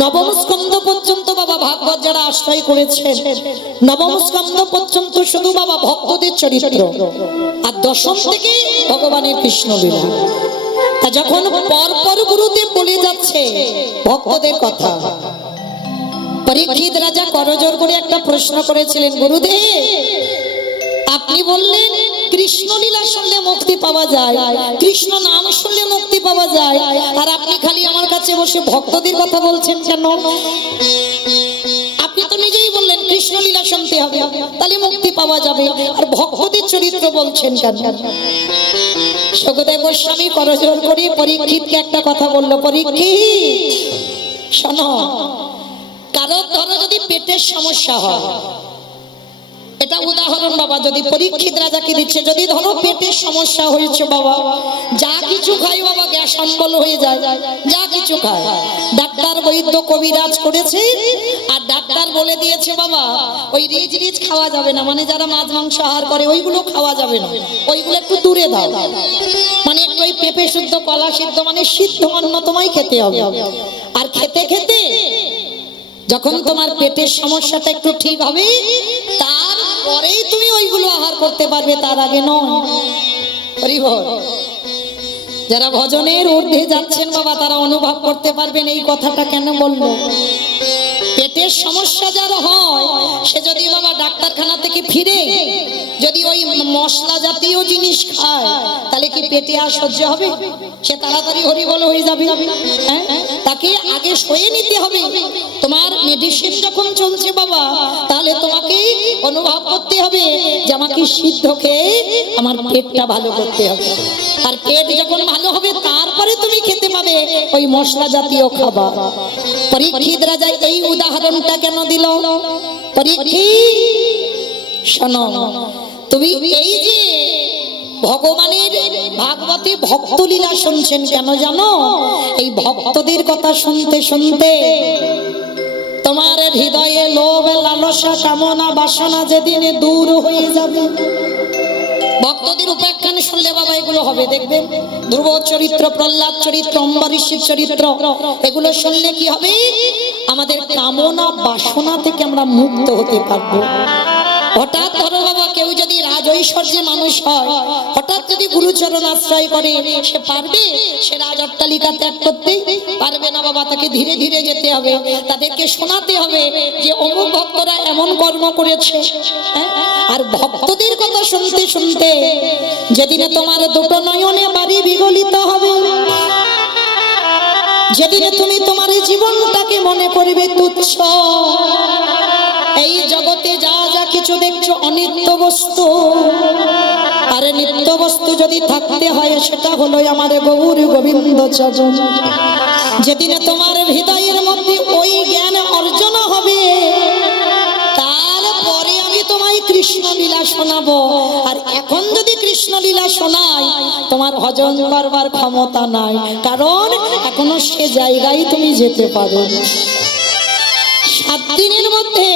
নবম স্কন্ধ পর্যন্ত বাবা ভাগবত যারা আশ্রয় করেছেন, নবম স্কন্ধ পর্যন্ত শুধু বাবা ভক্তদের চরিত্র, আর দশম থেকে ভগবানের কৃষ্ণ লীলা। তা যখন পরপর গুরুদেব বলে যাচ্ছে ভক্তদের কথা, পরীক্ষিত রাজা করজোর করে একটা প্রশ্ন করেছিলেন, গুরুদেব আপনি বললেন কৃষ্ণ লীলা শুনলে মুক্তি পাওয়া যায়, কৃষ্ণ নাম শুনলে মুক্তি পাওয়া যায়, আর আপনি খালি আমার কাছে বসে ভক্তদের কথা বলছেন কেন? আপনি তো নিজেই বললেন কৃষ্ণ লীলা শুনতে হবে, তাহলে মুক্তি পাওয়া যাবে, আর ভক্তদের চরিত্র বলছেন কেন? সুখদেব গোস্বামী করজোর করে পরীক্ষিতকে একটা কথা বললো, পরীক্ষিত শোনো, কারোর ধরো যদি পেটের সমস্যা হয়, এটা উদাহরণ বাবা, যদি পরীক্ষিত রাজাকে দিচ্ছে, যদি ধরো পেটের সমস্যা হয়েছে বাবা, যা কিছু খাই বাবা গ্যাস অম্বল হয়ে যায়, যা কিছু খায়, ডাক্তার বৈদ্য কবিরাজ করেছে, আর ডাক্তার বলে দিয়েছে বাবা ওই রিজ রিজ খাওয়া যাবে না, মানে যারা মাছ মাংস আহার করে ওইগুলো খাওয়া যাবে না, ওইগুলো একটু দূরে দাও, মানে একটু ওই পেঁপে সিদ্ধ, কলা সিদ্ধ, মানে সিদ্ধ অন্ন তোমায় খেতে হবে। আর খেতে খেতে যখন তোমার পেটের সমস্যাটা একটু ঠিক হবে তারপরেই তুমি ওইগুলো আহার করতে পারবে, তার আগে নয়। হরি বল। যারা ভজনের ঊর্ধ্বে যাচ্ছেন বাবা তারা অনুভব করতে পারবেন এই কথাটা কেন বলবো। পেটের সমস্যা যার হয় সে যদি বাবা ডাক্তারখানা থেকে ফিরে যদি ওই মশলা জাতীয় জিনিস খায় তাহলে কি পেটে আর সহ্য হবে? সে তাড়াতাড়ি হরিবল হয়ে যাবে। তাকে আগে সয়ে নিতে হবে। তোমার মেডিসিন যখন চলছে বাবা তাহলে তোমাকে অনুভব করতে হবে যে আমাকে সিদ্ধ খেয়ে আমার পেটটা ভালো করতে হবে, আর পেট যখন ভালো হবে তারপরে তুমি খেতে পাবে ওই মশলা জাতীয় খাবার। পরীক্ষিত রাজা এই উদাহরণটা কেন দিল? পরীক্ষিত শোনো, তুমি এই যে ভগবানের ভাগবতে ভক্ত লীলা শুনছেন কেন জানো? এই ভক্তদের কথা শুনতে শুনতে তোমার হৃদয়ে লোভ, লালসা, কামনা, বাসনা যেদিন দূর হয়ে যাবে। ভক্তদের উপাখ্যান শুনলে বাবা এগুলো হবে, দেখবেন ধ্রুব চরিত্র, প্রহ্লাদ চরিত্র, অম্বরীশের চরিত্র, এগুলো শুনলে কি হবে? আমাদের কামনা বাসনা থেকে আমরা মুক্ত হতে পারবো। হঠাৎ ধরো বাবা কেউ যদি রাজ ঐশ্বর্যে মানুষ হয়, হঠাৎ যদি গুরুচরণ আশ্রয় করে, সে পারবে? সে রাজ অট্টালিকা ত্যাগ করতে পারবে না বাবা। তাকে ধীরে ধীরে যেতে হবে, তাদেরকে শোনাতে হবে যে অমুক ভক্তরা এমন কর্ম করেছে। আর ভক্তদের কথা শুনতে শুনতে যেদিনে তোমার দুটো নয়নে বাড়ি বিগলিত হবে, যেদিনে তুমি তোমার জীবনটাকে মনে করবে তুচ্ছ। এই জগতে যা যা কিছু দেখছো অনিত্য বস্তু, আর নিত্য বস্তু যদি থাকতে হয় সেটা হলো আমার গৌর গোবিন্দ চরণ। যেদিনে তোমার হৃদয়ের মধ্যে ওই জ্ঞান অর্জন হবে, তারপরে আমি তোমায় কৃষ্ণ লীলা শোনাবো। আর এখন যদি কৃষ্ণ লীলা শোনাই, তোমার হজম করবার ক্ষমতা নাই, কারণ এখনো সে জায়গায় তুমি যেতে পারো। 7 দিনের মধ্যে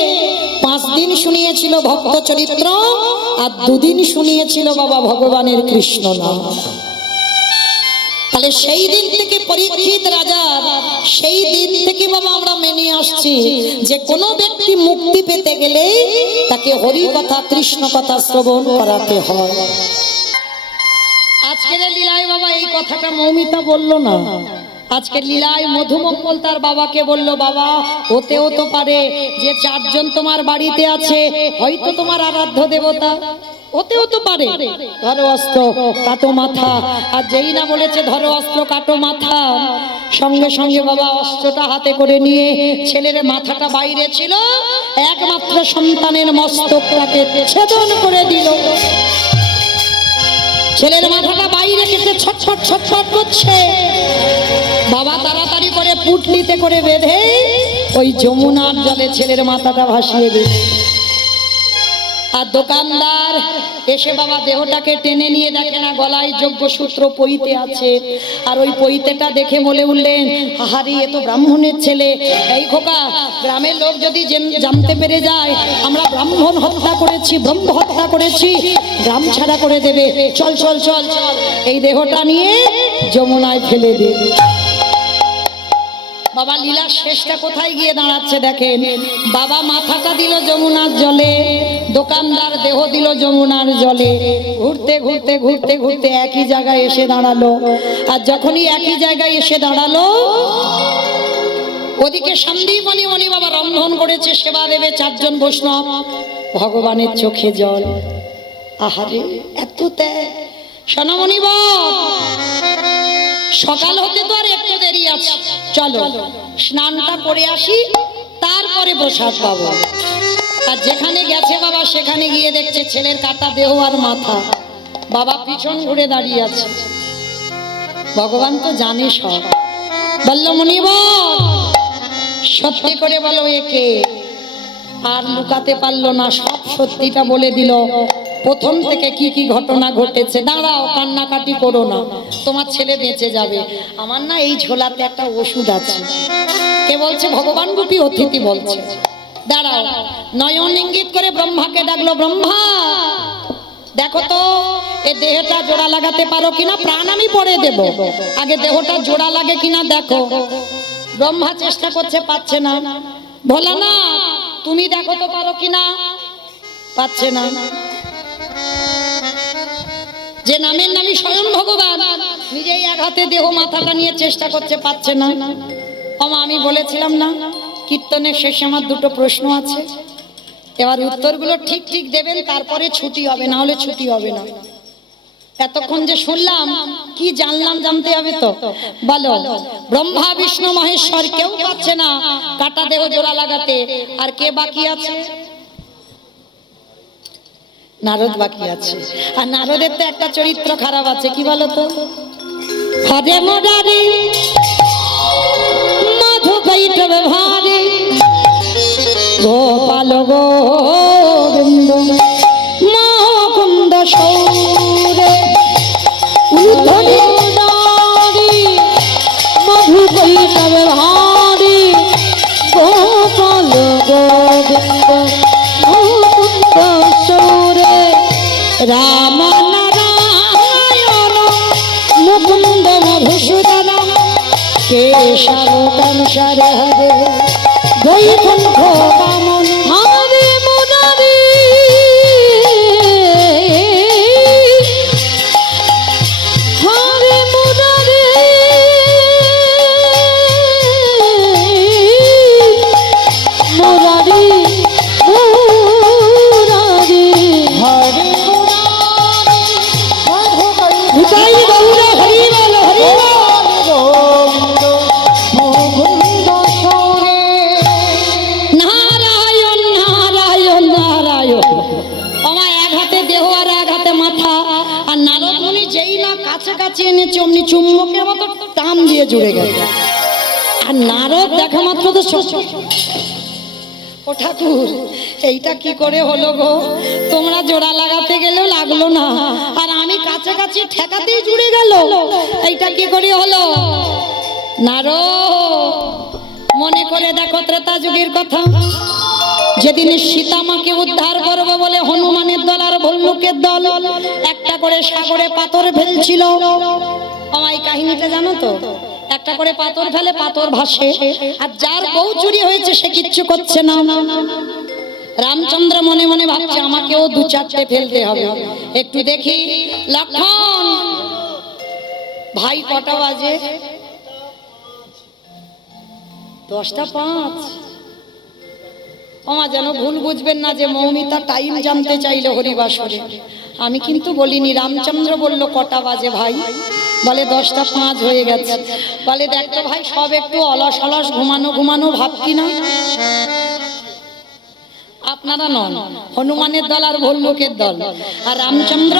5 দিন শুনিয়েছিল ভক্ত চরিত্র, আর 2 দিন শুনিয়েছিল বাবা ভগবানের কৃষ্ণ নাম। তাহলে সেই দিন থেকে পরীক্ষিত রাজার, সেই দিন থেকে বাবা আমরা মেনে আসছি যে কোনো ব্যক্তি মুক্তি পেতে গেলে তাকে হরি কথা কৃষ্ণ কথা শ্রবণ করাতে হয়। আজকের লীলায় বাবা এই কথাটা মৌমিতা বলল না, আজকের লীলায় মধুমঙ্গল তার বাবাকে বলল, বাবা হতেও তো পারে যে 4 জন তোমার বাড়িতে আছে, হয়তো তোমার আরাধ্য দেবতা, হতেও তো পারে। ধরো অস্ত্র কাটো মাথা। আর যেই না বলেছে ধরো অস্ত্র কাটো মাথা, সঙ্গে সঙ্গে বাবা অস্ত্রটা হাতে করে নিয়ে, ছেলের মাথাটা বাইরে ছিল, একমাত্র সন্তানের মস্তকটাকে ছেদন করে দিল। ছেলের মাথাটা বাইরে কেটে ছটছট ছটছট করছে। বাবা তাড়াতাড়ি করে পুটলিতে করে বেঁধে ওই যমুনার জলে ছেলের মাথাটা ভাসিয়ে দিল। আর দোকানদার এসে বাবা দেহটাকে টেনে নিয়ে দেখে না গলায় যজ্ঞসূত্র পইতে আছে। আর ওই পইতেটা দেখে বলে উঠলেন, আহারে এ তো ব্রাহ্মণের ছেলে। এই খোকা, গ্রামের লোক যদি জানতে পেরে যায় আমরা ব্রাহ্মণ হত্যা করেছি, ব্রহ্ম হত্যা করেছি, গ্রাম ছাড়া করে দেবে। চল চল চল চল, এই দেহটা নিয়ে যমুনায় ফেলে দে। বাবা লীলার শেষটা কোথায় গিয়ে দাঁড়াচ্ছে দেখেন। বাবা মাথাটা দিল যমুনার জলে, দোকানদার দেহ দিল যমুনার জলে। ঘুরতে ঘুরতে ঘুরতে ঘুরতে একই জায়গায় এসে দাঁড়ালো। আর যখনই একই জায়গায় এসে দাঁড়ালো, ওদিকে সন্দীপনী মণি বাবা রন্ধন করেছে, সেবা দেবে 4 জন বৈষ্ণব। ভগবানের চোখে জল। আহারে এত ত্যাগ। সোনামণি বাপ, সকাল হতে তো আর একটু দেরি আছে, চলো স্নানটা করে আসি, তারপরে প্রসাদ পাবো। আর যেখানে গেছে বাবা সেখানে গিয়ে দেখছে ছেলের কাটা দেহ আর মাথা। বাবা পিছন ঘুরে দাঁড়িয়ে আছে। ভগবান তো জানে সব। বলল মুনিবর, সত্যি করে বলো একে। আর লুকাতে পারলো না, সব সত্যিটা বলে দিল। প্রথম থেকে কি কি ঘটনা ঘটেছে। দাঁড়াও, কান্নাকাটি করো না, তোমার ছেলে বেঁচে যাবে। আমার না এই ঝোলাতে একটা ওষুধ আছে। কে বলছে? ভগবান রূপী অতিথি বলছে। দাঁড়াও। নয়ন ইঙ্গিত করে ব্রহ্মাকে ডাকলো, ব্রহ্মা দেখো তো এই দেহটা জোড়া লাগাতে পারো কিনা, প্রাণ আমি পরে দেব, আগে দেহটা জোড়া লাগে কিনা দেখো। ব্রহ্মা চেষ্টা করছে, পাচ্ছে না। ভোলা না, তুমি দেখো তো পারো কিনা। পাচ্ছে না। যে নামের নামই স্বয়ং ভগবান নিজেই এক হাতে দেহ মাথাটা নিয়ে চেষ্টা করছে, পাচ্ছে না। আমি বলেছিলাম না কীর্তনের শেষে আমার 2টো প্রশ্ন আছে, এবার উত্তরগুলো ঠিক ঠিক দেবেন, তারপরে ছুটি হবে, না হলে ছুটি হবে না। এতক্ষণ যে শুনলাম কি জানলাম জানতে হবে তো। বলো, ব্রহ্মা বিষ্ণু মহেশ্বর কেউ পাচ্ছে না কাটা দেহ জোড়া লাগাতে, আর কে বাকি আছে? নারদ বাকি আছে। আর নারদের তো একটা চরিত্র খারাপ আছে, কি বলো তো? হরে মোরারি মাধু কৈটব ভারে গোপাল গোবিন্দ মুকুন্দ সৌরে উদ্ধরি মধু কৈটব ভারে গোপাল গোবিন্দ মুকুন্দ সৌরে রাম নারায়ণ মুকুন্দ মধুসূদন কেশব কংসর হরে বৈকুণ্ঠ বামন। হরে মুরারি হরে মুরারি মুরারি মুরারি হরে নিতাই গৌর হরি বল হরি বল। গোবিন্দ মুকুন্দ সৌরে আমার এক হাতে দেহ আর এক হাতে মাথা, আর নারদ মুনি যেই না কাছাকাছি এনেছে অমনি চুম্বকের মতো টান দিয়ে জুড়ে গেল। আর নারদ দেখা মাত্র তো ও ঠাকুর, এইটা কি করে হলো গো? তোমরা জোড়া লাগাতে গেলেও লাগলো না, আর আমি কাছাকাছি ঠেকাতেই জুড়ে গেল, এইটা কি করে হলো? নারদ মনে করে দেখো ত্রেতা যুগের কথা, যেদিন সীতা মাকে উদ্ধার করবো বলে হনুমানের দল আর ভল্লুকের দল একটা করে সাগরে পাথর ফেলছিল। আমায় কাহিনীটা জানো তো? একটা করে পাথর ফেলে, পাথর ভাসে, আর যার বউ চুরি হয়েছে সে কিচ্ছু করছে না। রামচন্দ্র মনে মনে ভাবছে আমাকেও দু চারটে ফেলতে হবে, একটু দেখি। লক্ষণ ভাই কটা বাজে? 10:05। ওমা যেন ভুল বুঝবেন না যে মৌমিতা টাইম জানতে চাইলে হরিবাসরে, আমি কিন্তু বলিনি। রামচন্দ্র বলল কটা বাজে ভাই? বলে 10:05 হয়ে গেছে। বলে দেখতো ভাই সব একটু অলস অলস ঘুমানো ঘুমানো ভাব কিনা। আপনারা নন, হনুমানের দল আর ভল্লুকের দল। আর রামচন্দ্র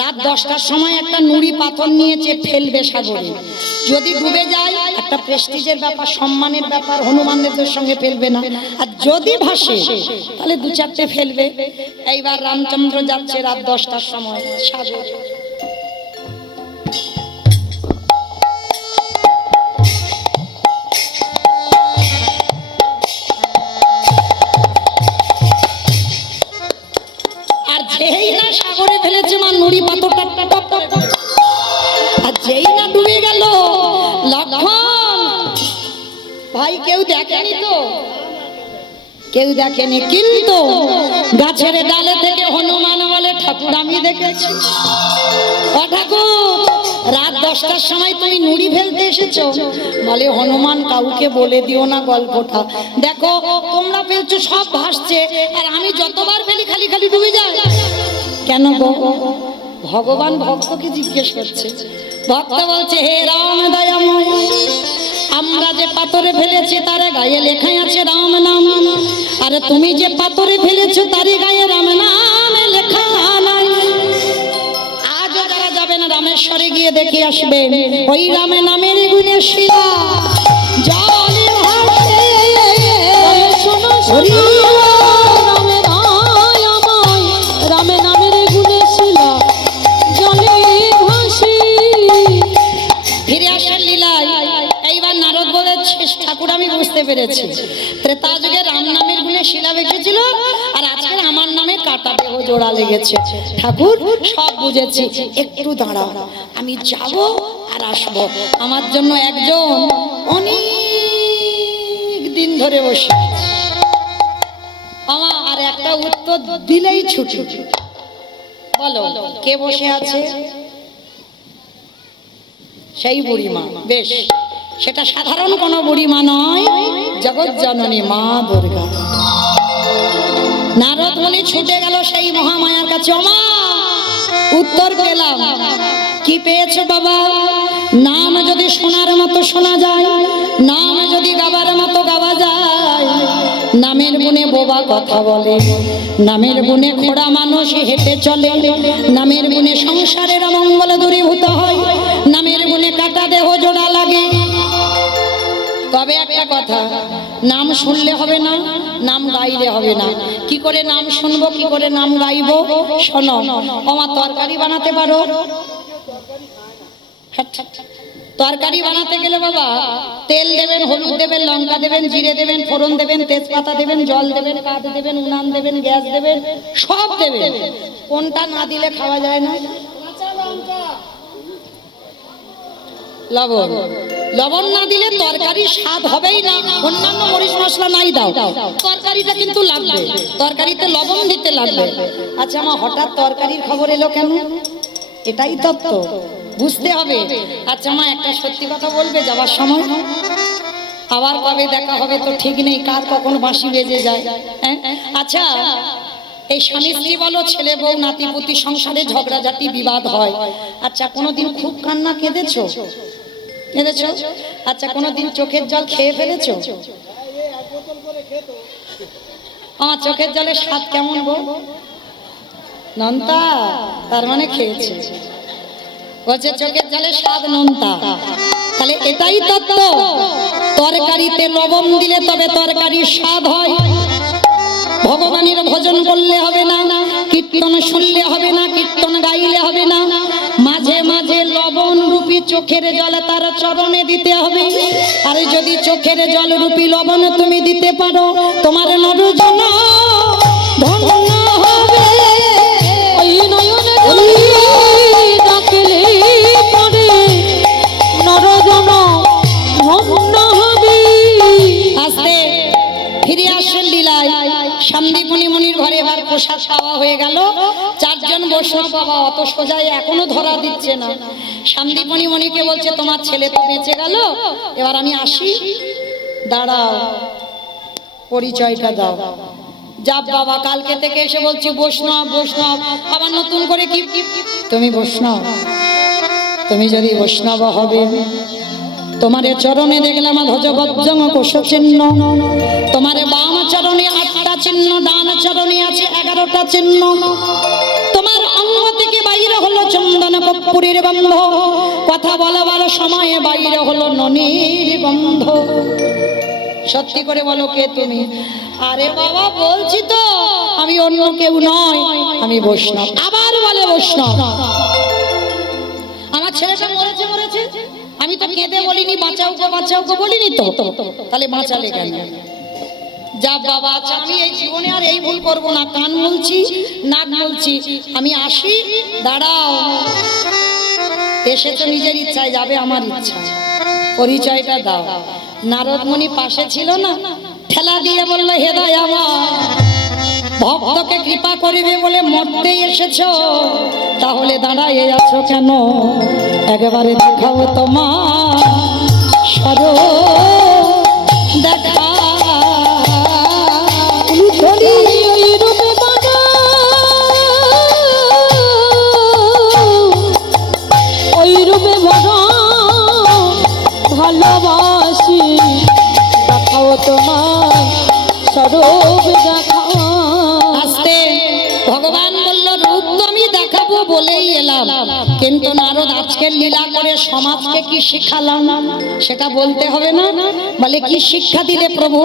রাত 10টার সময় একটা নুড়ি পাথর নিয়েছে, ফেলবে সাগরে। যদি ডুবে যায় একটা প্রেস্টিজের ব্যাপার, সম্মানের ব্যাপার, হনুমানদের সঙ্গে ফেলবে না। আর যদি ভাসে তাহলে দু চারটে ফেলবে। এইবার রামচন্দ্র যাচ্ছে রাত 10টার সময় সাগরে। আর যেই না সাগরে ফেলেছে মা নুড়ি পাথরটা টপ টপ, আর যেই না ডুবে গেল লক্ষণ ভাই কেউ দেখেনি তো, কেউ দেখেনি, কিন্তু গাছের ডালে থেকে হনুমান বলে ঠাকুর আমি দেখেছি। ও ঠাকুর রাত 10টার সময় তুমি নুড়ি ফেলতে এসেছো? বলে হনুমান কাউকে বলে দিও না গল্পটা, দেখো তোমরা ফেলছো সব ভাসছে, আর আমি যতবার ফেলি খালি খালি ডুবে যায়। কেন গো? ভগবান ভক্তকে জিজ্ঞেস করছে। ভক্ত বলছে হে রাম দয়াময়, আমরা যে পাথরে ফেলেছি তার গায়ে লেখাই আছে রাম নাম, আর তুমি যে পাথরে ফেলেছো তার গায়ে রাম নাম লেখা নাই। আজও যারা যাবেন রামেশ্বরে গিয়ে দেখে আসবেন ওই রামে নামের গুণে শিলা জলে ভাসে। শোনো শোনো রামে রায় আমায়, রামে নামের গুণে শিলা জলে ভাসি। ফিরে আসার লীলায় এইবার নারদ বলেছে ঠাকুর আমি বুঝতে পেরেছি, ত্রেতা যুগে রাম নামের গুণে শিলা ভেসেছিল, আর আজকে আমার নামে কাটা দেহ জোড়া লেগেছে। ঠাকুর সব বুঝেছি, একটু দাঁড়াও, আমি যাব আর আসবো। আমার জন্য একজন অনেক দিন ধরে বসে আছে। আমার আর একটা উত্তর দিলেই ছুটি। বলো কে বসে আছে? সেই বুড়িমা। বেশ, সেটা সাধারণ কোনো বুড়িমা নয়, জগৎ জননী মা দুর্গা। নারদ মুনি ছুটে গেল সেই মহামায়ার কাছে। ওমা উত্তর পেলাম। কি পেয়েছো বাবা? নাম যদি শোনার মতো শোনা যায়, নাম যদি গাবার মতো গাওয়া যায়, নামের গুণে বোবা কথা বলে, নামের গুণে খোড়া মানুষ হেঁটে চলে, নামের গুণে সংসারের অমঙ্গল দূরীভূত হয়, নামের গুণে কাটা দেহ জোড়া লাগে। তবে একটা কথা, নাম শুনলে হবে না, নাম গাইলে হবে না। কি করে নাম শুনবো, কি করে নাম গাইবো? শোনো, আমার তরকারি বানাতে পারো? তরকারি বানাতে গেলে বাবা তেল দেবেন, হলুদ দেবেন, লঙ্কা দেবেন, জিরে দেবেন, ফোড়ন দেবেন, তেজপাতা দেবেন, জল দেবেন, কাঠ দেবেন, উনান দেবেন, গ্যাস দেবেন, সব দেবেন। কোনটা না দিলে খাওয়া যায় না? লবণ। লবণ না দিলে তরকারির স্বাদ হবেই না। অন্যান্য মরিচ মশলা নাই দাও, তরকারিটা কিন্তু লাগবে, তরকারিতে লবণ দিতে লাগবে। আচ্ছা আমার হঠাৎ তরকারির খবর এলো কেন? এটাই তত্ত্ব বুঝতে হবে। আচ্ছা মা একটা সত্যি কথা বলবে যাবার সময়? আবার কবে দেখা হবে তো ঠিক নেই, কার কখন বাঁশি বেজে যায়। আচ্ছা এই স্বামী স্ত্রী বলো, ছেলে বউ, নাতি পুতি, সংসারে ঝগড়াঝাটি বিবাদ হয়। আচ্ছা কোনোদিন খুব কান্না কেঁদেছো? কেঁদেছো? আচ্ছা কোনোদিন চোখের জল খেয়ে ফেলেছো? আমার চোখের জলের স্বাদ কেমন গো? নোনতা, তার মানে খেয়েছে। বলছে চোখের জলের স্বাদ নোনতা, তাহলে এটাই তত্ত্ব। তরকারিতে লবণ দিলে তবে তরকারির স্বাদ হয়। ভগবানের ভজন করলে হবে না, কীর্তন শুনলে হবে না, কীর্তন গাইলে হবে না, মাঝে মাঝে লবণ রূপী চোখের জল তার চরণে দিতে হবে। আর যদি চোখের জল রূপী লবণ তুমি দিতে পারো, তোমার নরজন ধন্য হবে। ওই নয়নে ডাকলে পরে নরজন ধন্য হবে। আস্তে ফিরে আসেন লীলায়। শান্তিপুনি মুনির ঘরে এবার প্রসাদ খাওয়া হয়ে গেল। চারজন বৈষ্ণব বাবা অত সোজাই এখনো ধরা দিচ্ছে না। শান্তিপুনি মুনিকে বলছে তোমার ছেলে তো বেঁচে গেল, এবার আমি আসি, দাঁড়াও, পরিচয়টা দাও। যাব বাবা, কালকে থেকে এসে বলছি বৈষ্ণব বৈষ্ণব, আবার নতুন করে কি? তুমি বৈষ্ণব? তুমি যদি বৈষ্ণব হবে, তোমার চরণে দেখলাম ধ্বজ বজ্রং কোষ চিহ্ন, তোমার বাম চরণে 8টা চিহ্ন, ডান চরণে আছে 11টা চিহ্ন, তোমার অঙ্গ থেকে বাইরে হলো চন্দন কর্পূরের গন্ধ, কথা বলবার সময়ে বাইরে হলো ননির গন্ধ। সত্যি করে বলো কে তুমি? আরে বাবা বলছি তো আমি অন্য কেউ নয়, আমি বৈষ্ণব। আবার বলে বৈষ্ণব। আমার ছেলেটা মরেছে মরেছে, আমি তো কেঁদে বলিনি বাঁচাও গো বলিনি তো, তাহলে বাঁচালে কেন? যা বাবা, আচ্ছা আমি এই জীবনে আর এই ভুল করবো না, কান বলছি নাক বলছি, আমি আসি, দাঁড়াও। এসে তো নিজের ইচ্ছায় যাবে, আমার ইচ্ছায়, পরিচয়টা দাও। নারদ মুনি পাশে ছিল না, ঠেলা দিয়ে বলল হেদায় আমার, ভক্তকে কৃপা করিবে বলে মরতেই এসেছো, তাহলে দাঁড়ায় আছো কেন? একেবারে দেখাও তোমার স্বরূপ দেখা। ওই রূপে বাবা, ওই রূপে বড় ভালোবাসি, দেখাও তোমার স্বরূপ দেখাও। আস্তে, ভগবান বলল রূপ তো আমি দেখাবো বলেই এলাম, কিন্তু নারদ আজকের লীলা করে সমাজকে কি শিখালাম সেটা বলতে হবে না? বলে কি শিক্ষা দিলে প্রভু?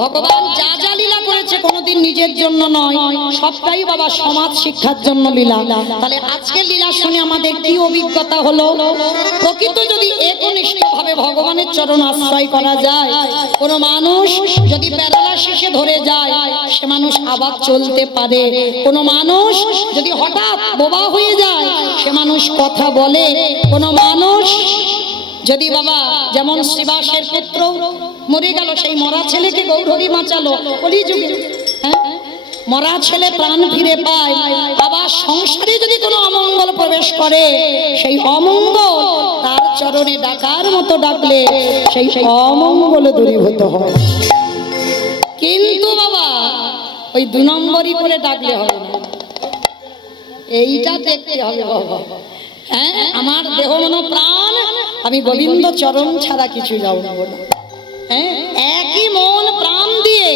ভগবান যা যা লীলা করেছে কোনোদিন নিজের জন্য নয়, সবটাই বাবা সমাজ শিক্ষার জন্য লীলা। তাহলে আজকের লীলা শুনে আমাদের কি অভিজ্ঞতা হলো? প্রকৃত যদি একনিষ্ঠ ভাবে ভগবানের চরণ আশ্রয় করা যায়, কোনো মানুষ যদি প্যারালাইসিসে ধরে যায় সে মানুষ আবার চলতে পারে। কোনো মানুষ যদি হঠাৎ বোবা হয়ে যায় সে মানুষ কথা বলে। কোনো মানুষ যদি বাবা, যেমন শ্রীবাসের পুত্র মরে গেল, সেই মরা ছেলেকে গৌরহরি বাঁচালো কলিযুগে, হ্যাঁ, মরা ছেলে প্রাণ ফিরে পায়। আবার সংসারে যদি কোনো অমঙ্গল প্রবেশ করে, সেই অমঙ্গল তার চরণে ডাকার মতো ডাকলে সেই অমঙ্গল দূরীভূত হয়। কিন্তু বাবা ওই 2 নম্বরই করে ডাকলে হবে না, এইটা দেখতে হবে বাবা। হ্যাঁ, আমার দেহ মন প্রাণ আমি গোবিন্দ চরণ ছাড়া কিছু যাব না। হ্যাঁ, একই মন প্রাণ দিয়ে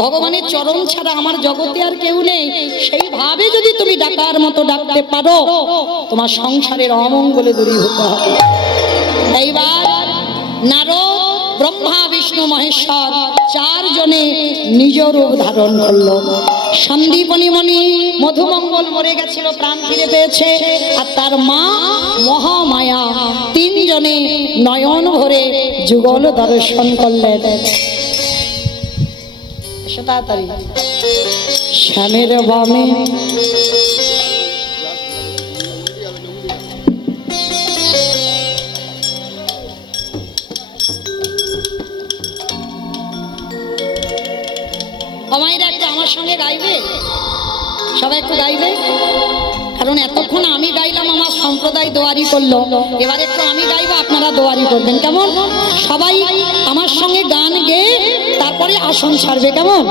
ভগবানের চরণ ছাড়া আমার জগতে আর কেউ নেই, সেইভাবে যদি তুমি ডাকার মতো ডাকতে পারো, তোমার সংসারের অমঙ্গলে দূরীভূত হবে। এইবার নারদ, ব্রহ্মা, বিষ্ণু, মহেশ্বর 4 জনে নিজ রূপ ধারণ করলো। সন্দীপনী মণি মধুমঙ্গল মরে গেছিল, প্রাণ ফিরে পেয়েছে, আর তার মা মহামায়া 3 জনে নয়ন ভরে যুগল দর্শন করলেন। এসো তাড়াতাড়ি। শ্যামের বামে আমায়রা একটু আমার সঙ্গে গাইবে, সবাই একটু গাইবে, কারণ এতক্ষণ আমি গাইলাম, আমার সম্প্রদায় দোয়ারি করলো, এবার একটু আমি গাইবো, আপনারা দোয়ারি করবেন, কেমন? সবাই আমার সঙ্গে গান গেয়ে তারপরে আসন ছাড়বে, কেমন?